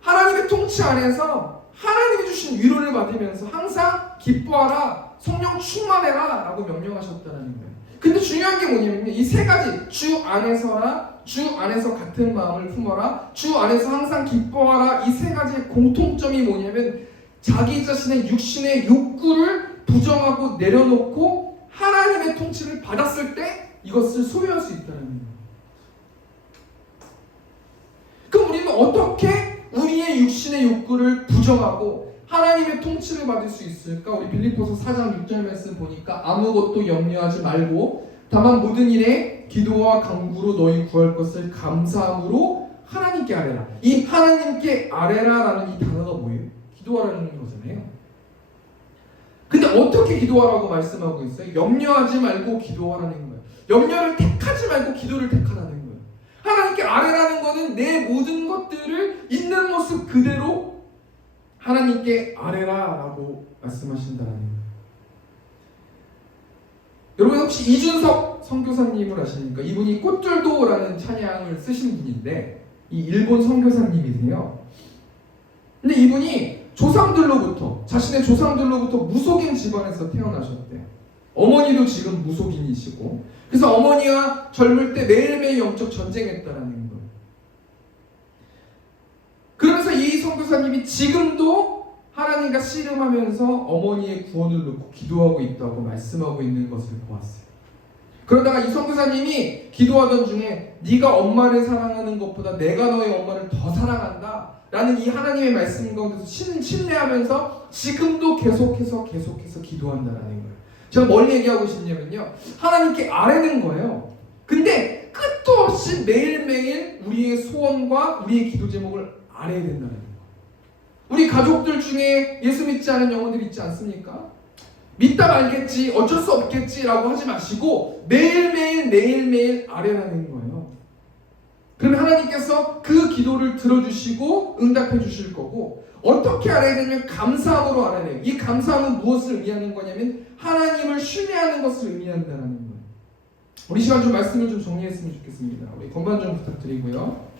하나님의 통치 안에서 하나님이 주신 위로를 받으면서 항상 기뻐하라, 성령 충만해라 라고 명령하셨다는 거예요. 근데 중요한 게 뭐냐면요, 이 세 가지, 주 안에서라, 주 안에서 같은 마음을 품어라, 주 안에서 항상 기뻐하라, 이 세 가지의 공통점이 뭐냐면 자기 자신의 육신의 욕구를 부정하고 내려놓고 하나님의 통치를 받았을 때 이것을 소유할 수 있다는 거예요. 그럼 우리는 어떻게 우리의 육신의 욕구를 부정하고 하나님의 통치를 받을 수 있을까? 우리 빌립보서 4장 6절 말씀 보니까 아무것도 염려하지 말고 다만 모든 일에 기도와 간구로 너희 구할 것을 감사함으로 하나님께 아뢰라. 이 하나님께 아뢰라라는 이 단어가 뭐예요? 기도하라는 거잖아요. 근데 어떻게 기도하라고 말씀하고 있어요? 염려하지 말고 기도하라는 거예요. 염려를 택하지 말고 기도를 택하라는 거예요. 하나님께 아뢰라는 거는 내 모든 것들을 있는 모습 그대로 하나님께 아뢰라라고 말씀하신다는 거예요. 여러분 혹시 이준석 선교사님을 아십니까? 이분이 꽃들도라는 찬양을 쓰신 분인데 이 일본 선교사님이세요. 근데 이분이 자신의 조상들로부터 무속인 집안에서 태어나셨대요. 어머니도 지금 무속인이시고, 그래서 어머니와 젊을 때 매일매일 영적 전쟁했다라는 거예요. 그러면서 이 선교사님이 지금도 하나님과 씨름하면서 어머니의 구원을 놓고 기도하고 있다고 말씀하고 있는 것을 보았어요. 그러다가 이 선교사님이 기도하던 중에 네가 엄마를 사랑하는 것보다 내가 너의 엄마를 더 사랑한다 라는 이 하나님의 말씀 가운데서 신뢰하면서 지금도 계속해서 기도한다라는 거예요. 제가 뭘 얘기하고 싶냐면요, 하나님께 아뢰는 거예요. 근데 끝도 없이 매일매일 우리의 소원과 우리의 기도 제목을 아뢰야 된다는 거예요. 우리 가족들 중에 예수 믿지 않은 영혼들이 있지 않습니까? 믿다 말겠지, 어쩔 수 없겠지 라고 하지 마시고 매일매일 아뢰라는 거예요. 그러면 하나님께서 그 기도를 들어주시고 응답해 주실 거고, 어떻게 알아야 되냐면 감사함으로 알아야 돼요. 이 감사함은 무엇을 의미하는 거냐면 하나님을 신뢰하는 것을 의미한다는 거예요. 우리 시간 좀 말씀을 좀 정리했으면 좋겠습니다. 우리 건반 좀 부탁드리고요.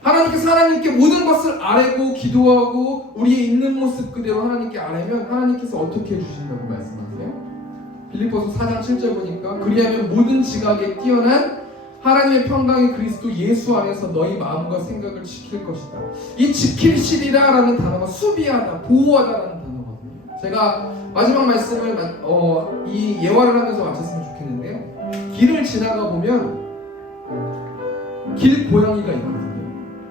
하나님께서 하나님께 모든 것을 아뢰고 기도하고 우리의 있는 모습 그대로 하나님께 아뢰면 하나님께서 어떻게 해주신다고 말씀하세요? 빌립보서 4장 7절 보니까 그리하면 모든 지각에 뛰어난 하나님의 평강의 그리스도 예수 안에서 너희 마음과 생각을 지킬 것이다. 이 지킬시리라 라는 단어가 수비하다, 보호하다라는 단어거든요. 제가 마지막 말씀을 이 예화를 하면서 마쳤으면 좋겠는데요, 길을 지나가 보면 길 고양이가 있거든요.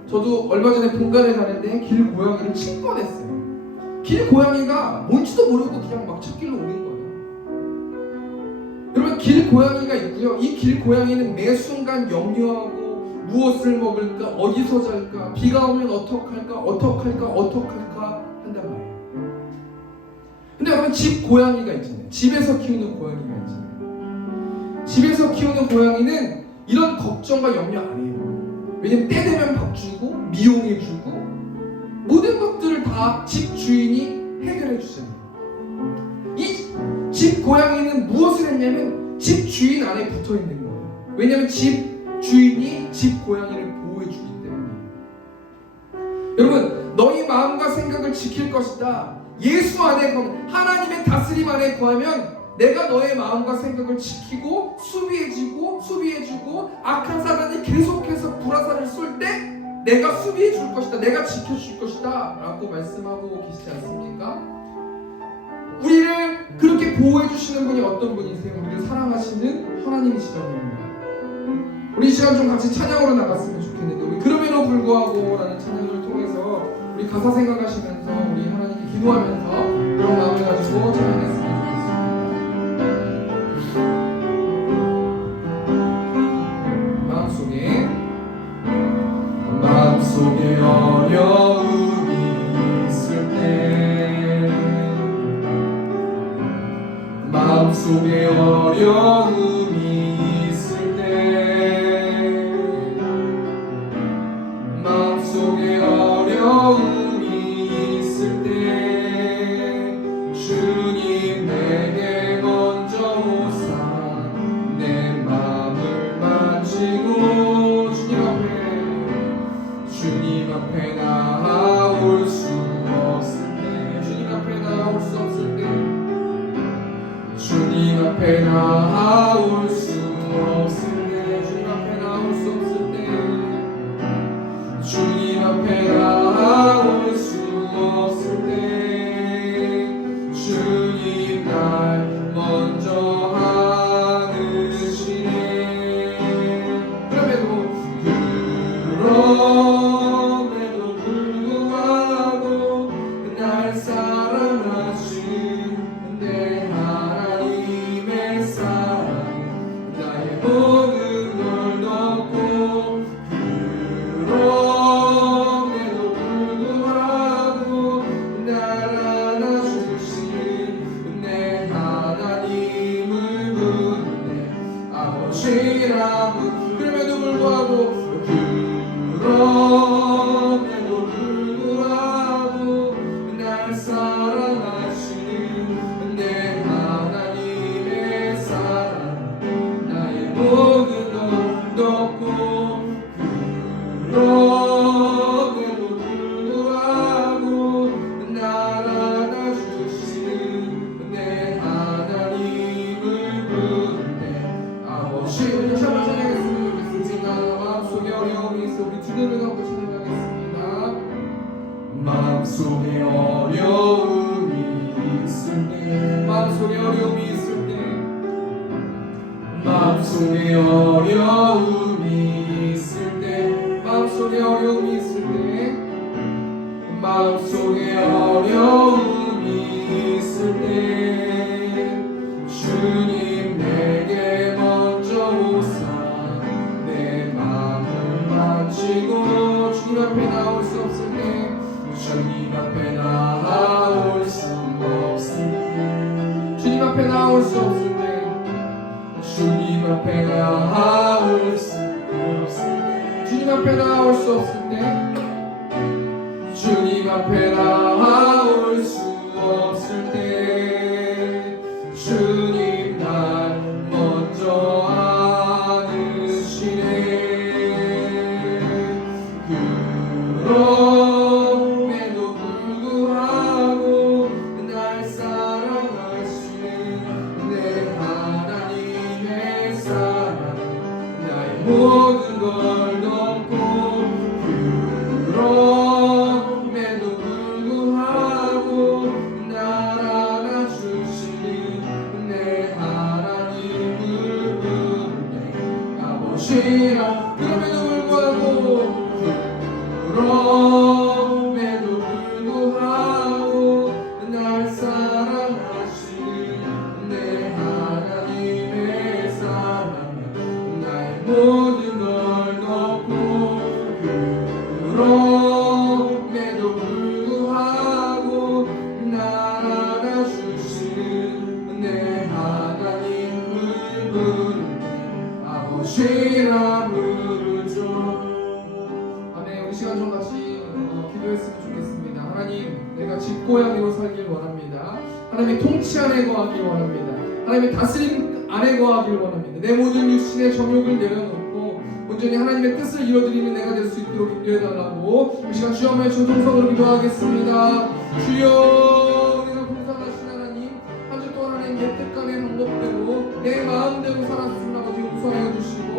저도 얼마 전에 본가를 가는데 길 고양이를 칠 뻔했어요. 길 고양이가 뭔지도 모르고 그냥 막 찾길로 오는 거예요. 여러분, 길 고양이가 있고요. 이 길 고양이는 매 순간 염려하고 무엇을 먹을까, 어디서 잘까, 비가 오면 어떡할까 한단 말이에요. 근데 여러분, 집 고양이가 있잖아요. 집에서 키우는 고양이가 있잖아요. 집에서 키우는 고양이는 이런 걱정과 염려 안 해요. 왜냐면 때 되면 밥 주고 미용해 주고 모든 것들을 다 집 주인이 해결해 주잖아요. 이 집 고양이는 무엇을 했냐면 집 주인 안에 붙어 있는 거예요. 왜냐면 집 주인이 집 고양이를 보호해 주기 때문에. 여러분, 너희 마음과 생각을 지킬 것이다. 예수 안에 거하면, 하나님의 다스림 안에 거하면 내가 너의 마음과 생각을 지키고 수비해주고 악한 사단이 계속해서 불화살을 쏠 때 내가 수비해 줄 것이다, 내가 지켜줄 것이다 라고 말씀하고 계시지 않습니까? 우리를 그렇게 보호해 주시는 분이 어떤 분이세요? 우리를 사랑하시는 하나님이시라는 겁니다. 우리 이 시간 좀 같이 찬양으로 나갔으면 좋겠는데, 우리 그럼에도 불구하고 라는 찬양을 통해서 우리 가사 생각하시면서 우리 하나님께 기도하면서 그런 마음을 가지고 찬양했습니다. 마음속에 어려움이 있을 때, 마음속에 어려움이 있을 때, 마음속에 어려움이 있을 때 주님 내게 먼저 오사 내 마음을 만지고 주님 앞에 앞에 나올 수 없을 때, 주님 앞에 나올 수 없을 때, 주님 앞에 나올 수 없을 때, 주님 날 먼저 안으시네. 그럼에도 불구하고 날 사랑하신 내 하나님의 사랑은 나의 모든 걸 덮고, 그럼에도 불구하고 날 안아주신 내 하나님을 부르네 아버지라고. 그럼에도 불구하고 그럼에도 불구하고 날 사랑하시는 내 하나님의 사랑 나의 모든 걸 덮고, 그럼에도 불구하고 날 안아주시는 내 하나님을 부르네 아버지. 우리 다시 한번 찬양했으면 좋겠습니다. 마음속에 어려움이 있어 우리 두 눈을 감고 찬양하겠습니다. 마음속에 어려움이 있을 때, 마음속에 어려움이 있을 때, 마음속에 어려움이 있을 때, 마음속에 어려움이 있을 때, 마음속에 어려움이 있을 때, 주님 내게 먼저 오사 내 마음을 만지고, 주님 앞에 나올 수 없을 때, 주님 앞에 나올 수 없을 때, 주님 앞에 나올 수 없을 때, 주님 앞에 나올 수 없을 때, 주님 앞에 나올 수 없을 때, 주님 앞에 나올 수 없을 때, 주님 날 먼저 안으시네. 그럼에도 불구하고 날 사랑하시는 내 하나님의 사랑 나의 모든 걸 덮고, 그럼에도 불구하고 날 안아주시는 내 하나님을 부르네 아버지라. 그럼에도 불구하고 그럼에도 불구하고 날 사랑하시는 내 하나님의 사랑 나의 모든 걸 덮고, 그럼에도 불구하고 날 안아주시는 내 하나님을 부르네 아버지라 부르죠. 아멘. 우리 시간 좀 같이 기도했으면 좋겠습니다. 하나님, 내가 집고양이로 살길 원합니다. 하나님의 통치 안에 거하길 원합니다. 하나님의 다스림 안에 거하길 원합니다. 내 모든 육신의 정욕을 내려놓고 온전히 하나님의 뜻을 이루어드리는 내가 될 수 있도록 인도해달라고 이 시간 주여 한번 조동성으로 기도하겠습니다. 주여, 우리가 공상하신 하나님, 한 주 동안 하나님 내 뜻간의 방법대로 내 마음대로 살았으면 아버지 용서하여 주시고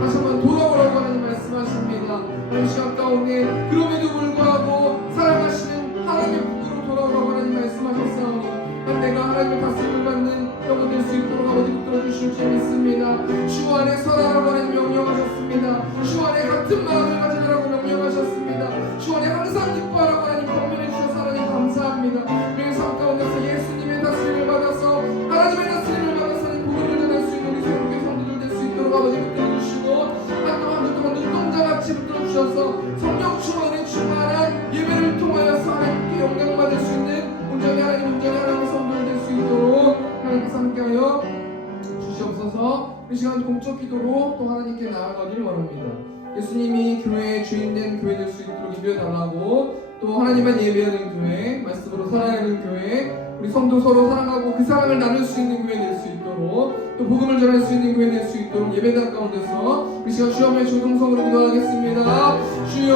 다시 한번 돌아오라고 하나님 말씀하십니다. 하나님 시간 가운데 그럼에도 불구하고 사랑하시는 하나님의 분으로 돌아오라고 하나님 말씀하셨사오니 내가 하나님의 다스림을 받는 영혼 될 수 있도록 아버지 붙들어 주실 줄 믿습니다. 주 안에 서라라고 하나님 명령하셨습니다. 주 안에 같은 마음을 가지라고 명령하셨습니다. 주 안에 항상 기뻐하라고 하나님 권면해 주셔서 하나님 감사합니다. 우리의 삶 가운데서 예수님의 다스림을 받아서 하나님의 다스림을 받아서 하나님 복음을 전할 수 있는 우리 새롭게 성도들 될 수 있도록 아버지 붙들어 주시고 한 주 동안 눈동자같이 붙들어 주셔서 성령 충만에 충만한 예배를 통하여서 하나님께 영광 받을 수 있는 온전히 하나님의 성도들 될 수 있도록 하나님께서 함께하여 주시옵소서. 이 시간 공적 기도로 또 하나님께 나아가길 원합니다. 예수님이 교회의 주인된 교회 될 수 있도록 인도해달라고, 또 하나님만 예배하는 교회, 말씀으로 살아가는 교회, 우리 성도 서로 사랑하고 그 사랑을 나눌 수 있는 교회 될 수 있도록, 또 복음을 전할 수 있는 교회 될 수 있도록 예배당 가운데서 우리 시간 주여 조동성으로 기도하겠습니다. 주여,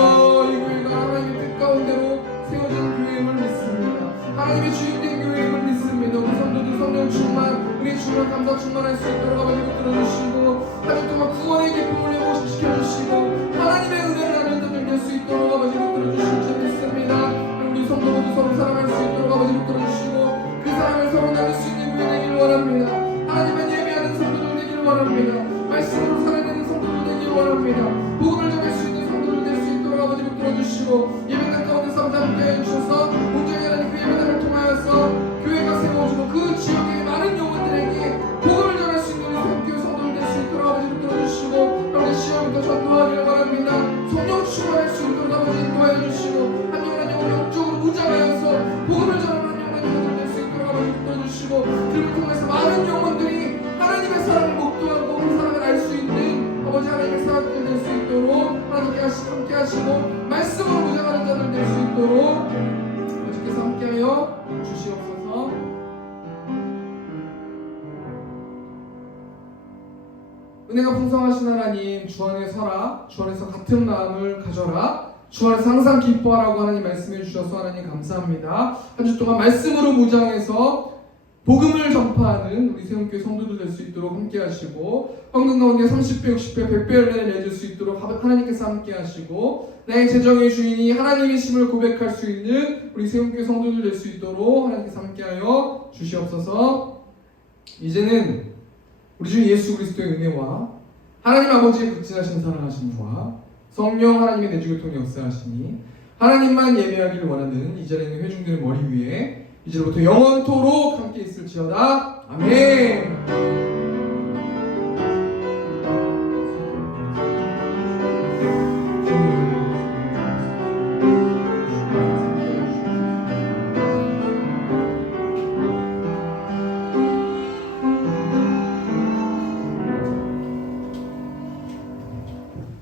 이 교회가 하나님의 뜻 가운데로 세워진 교회임을 믿습니다. 하나님의 주인된 교회임을 믿습니다. 우리 성도들 성령 기쁨 충만, 은혜 충만, 감사 충만할 수 있도록 아버지 붙들어주시고 한 주 동안 구원의 기쁨을 회복시켜주시고 하나님의 은혜를 나눌 때 될 수 있도록 아버지 붙들어주시기 줄 믿습니다. 우리 성도 모두 서로 사랑할 수 있도록 아버지 붙들어주시고 그 사랑을 서로 나눌 수 있는 교회 되길 원합니다. 하나님의 예배하는 성도들 되길 원합니다. 말씀으로 살아내는 성도들 되길 원합니다. 복음을 전할 수 있는 성도들 될 수 있도록 아버지 붙들어주시고 예배당 가운데 삼자 함께 해주셔서 온전히 하나님 그 예배당을 통하여서 교회가 세워지고 그 지역의 많은 영혼들에게 복음을 전할 수 있는 교회 성도들 될 수 있도록 아버지 붙들어주시고 우리 시험부터 전도하기를 바랍니다. 성령 충만할 수 있도록 아버지 인도하여 주시고 한 영혼 한 영혼 영적으로 무장하여서 복음을 전하는 한 영혼 한 영혼들 될 수 있도록 아버지 붙들어주시고 그를 통해서 많은 영혼들이 하나님의 사랑을 목도하고 그 사랑을 알 수 있는 아버지 하나님의 사람들 될 수 있도록 하나님께 함께 하시고 말씀으로 무장하는 자들 될 수 있도록 아버지께서 함께하여 주시옵소서. 은혜가 풍성하신 하나님, 주 안에 서라, 주 안에서 같은 마음을 가져라, 주 안에서 항상 기뻐하라고 하나님 말씀해 주셔서 하나님 감사합니다. 한 주 동안 말씀으로 무장해서 복음을 전파하는 우리 세움교회 성도들 될 수 있도록 함께 하시고 황금 가운데 30배, 60배, 100배 열매를 맺을 수 있도록 하나님께서 함께 하시고 나의 재정의 주인이 하나님이심을 고백할 수 있는 우리 세움교회 성도들 될 수 있도록 하나님께서 함께하여 주시옵소서. 이제는 우리 주 예수 그리스도의 은혜와 하나님 아버지의 극진하신 사랑하심과 성령 하나님의 내주교통 역사하시니 하나님만 예배하기를 원하는 이 자리에 있는 회중들의 머리 위에 이제부터 영원토록 함께 있을지어다. 아멘.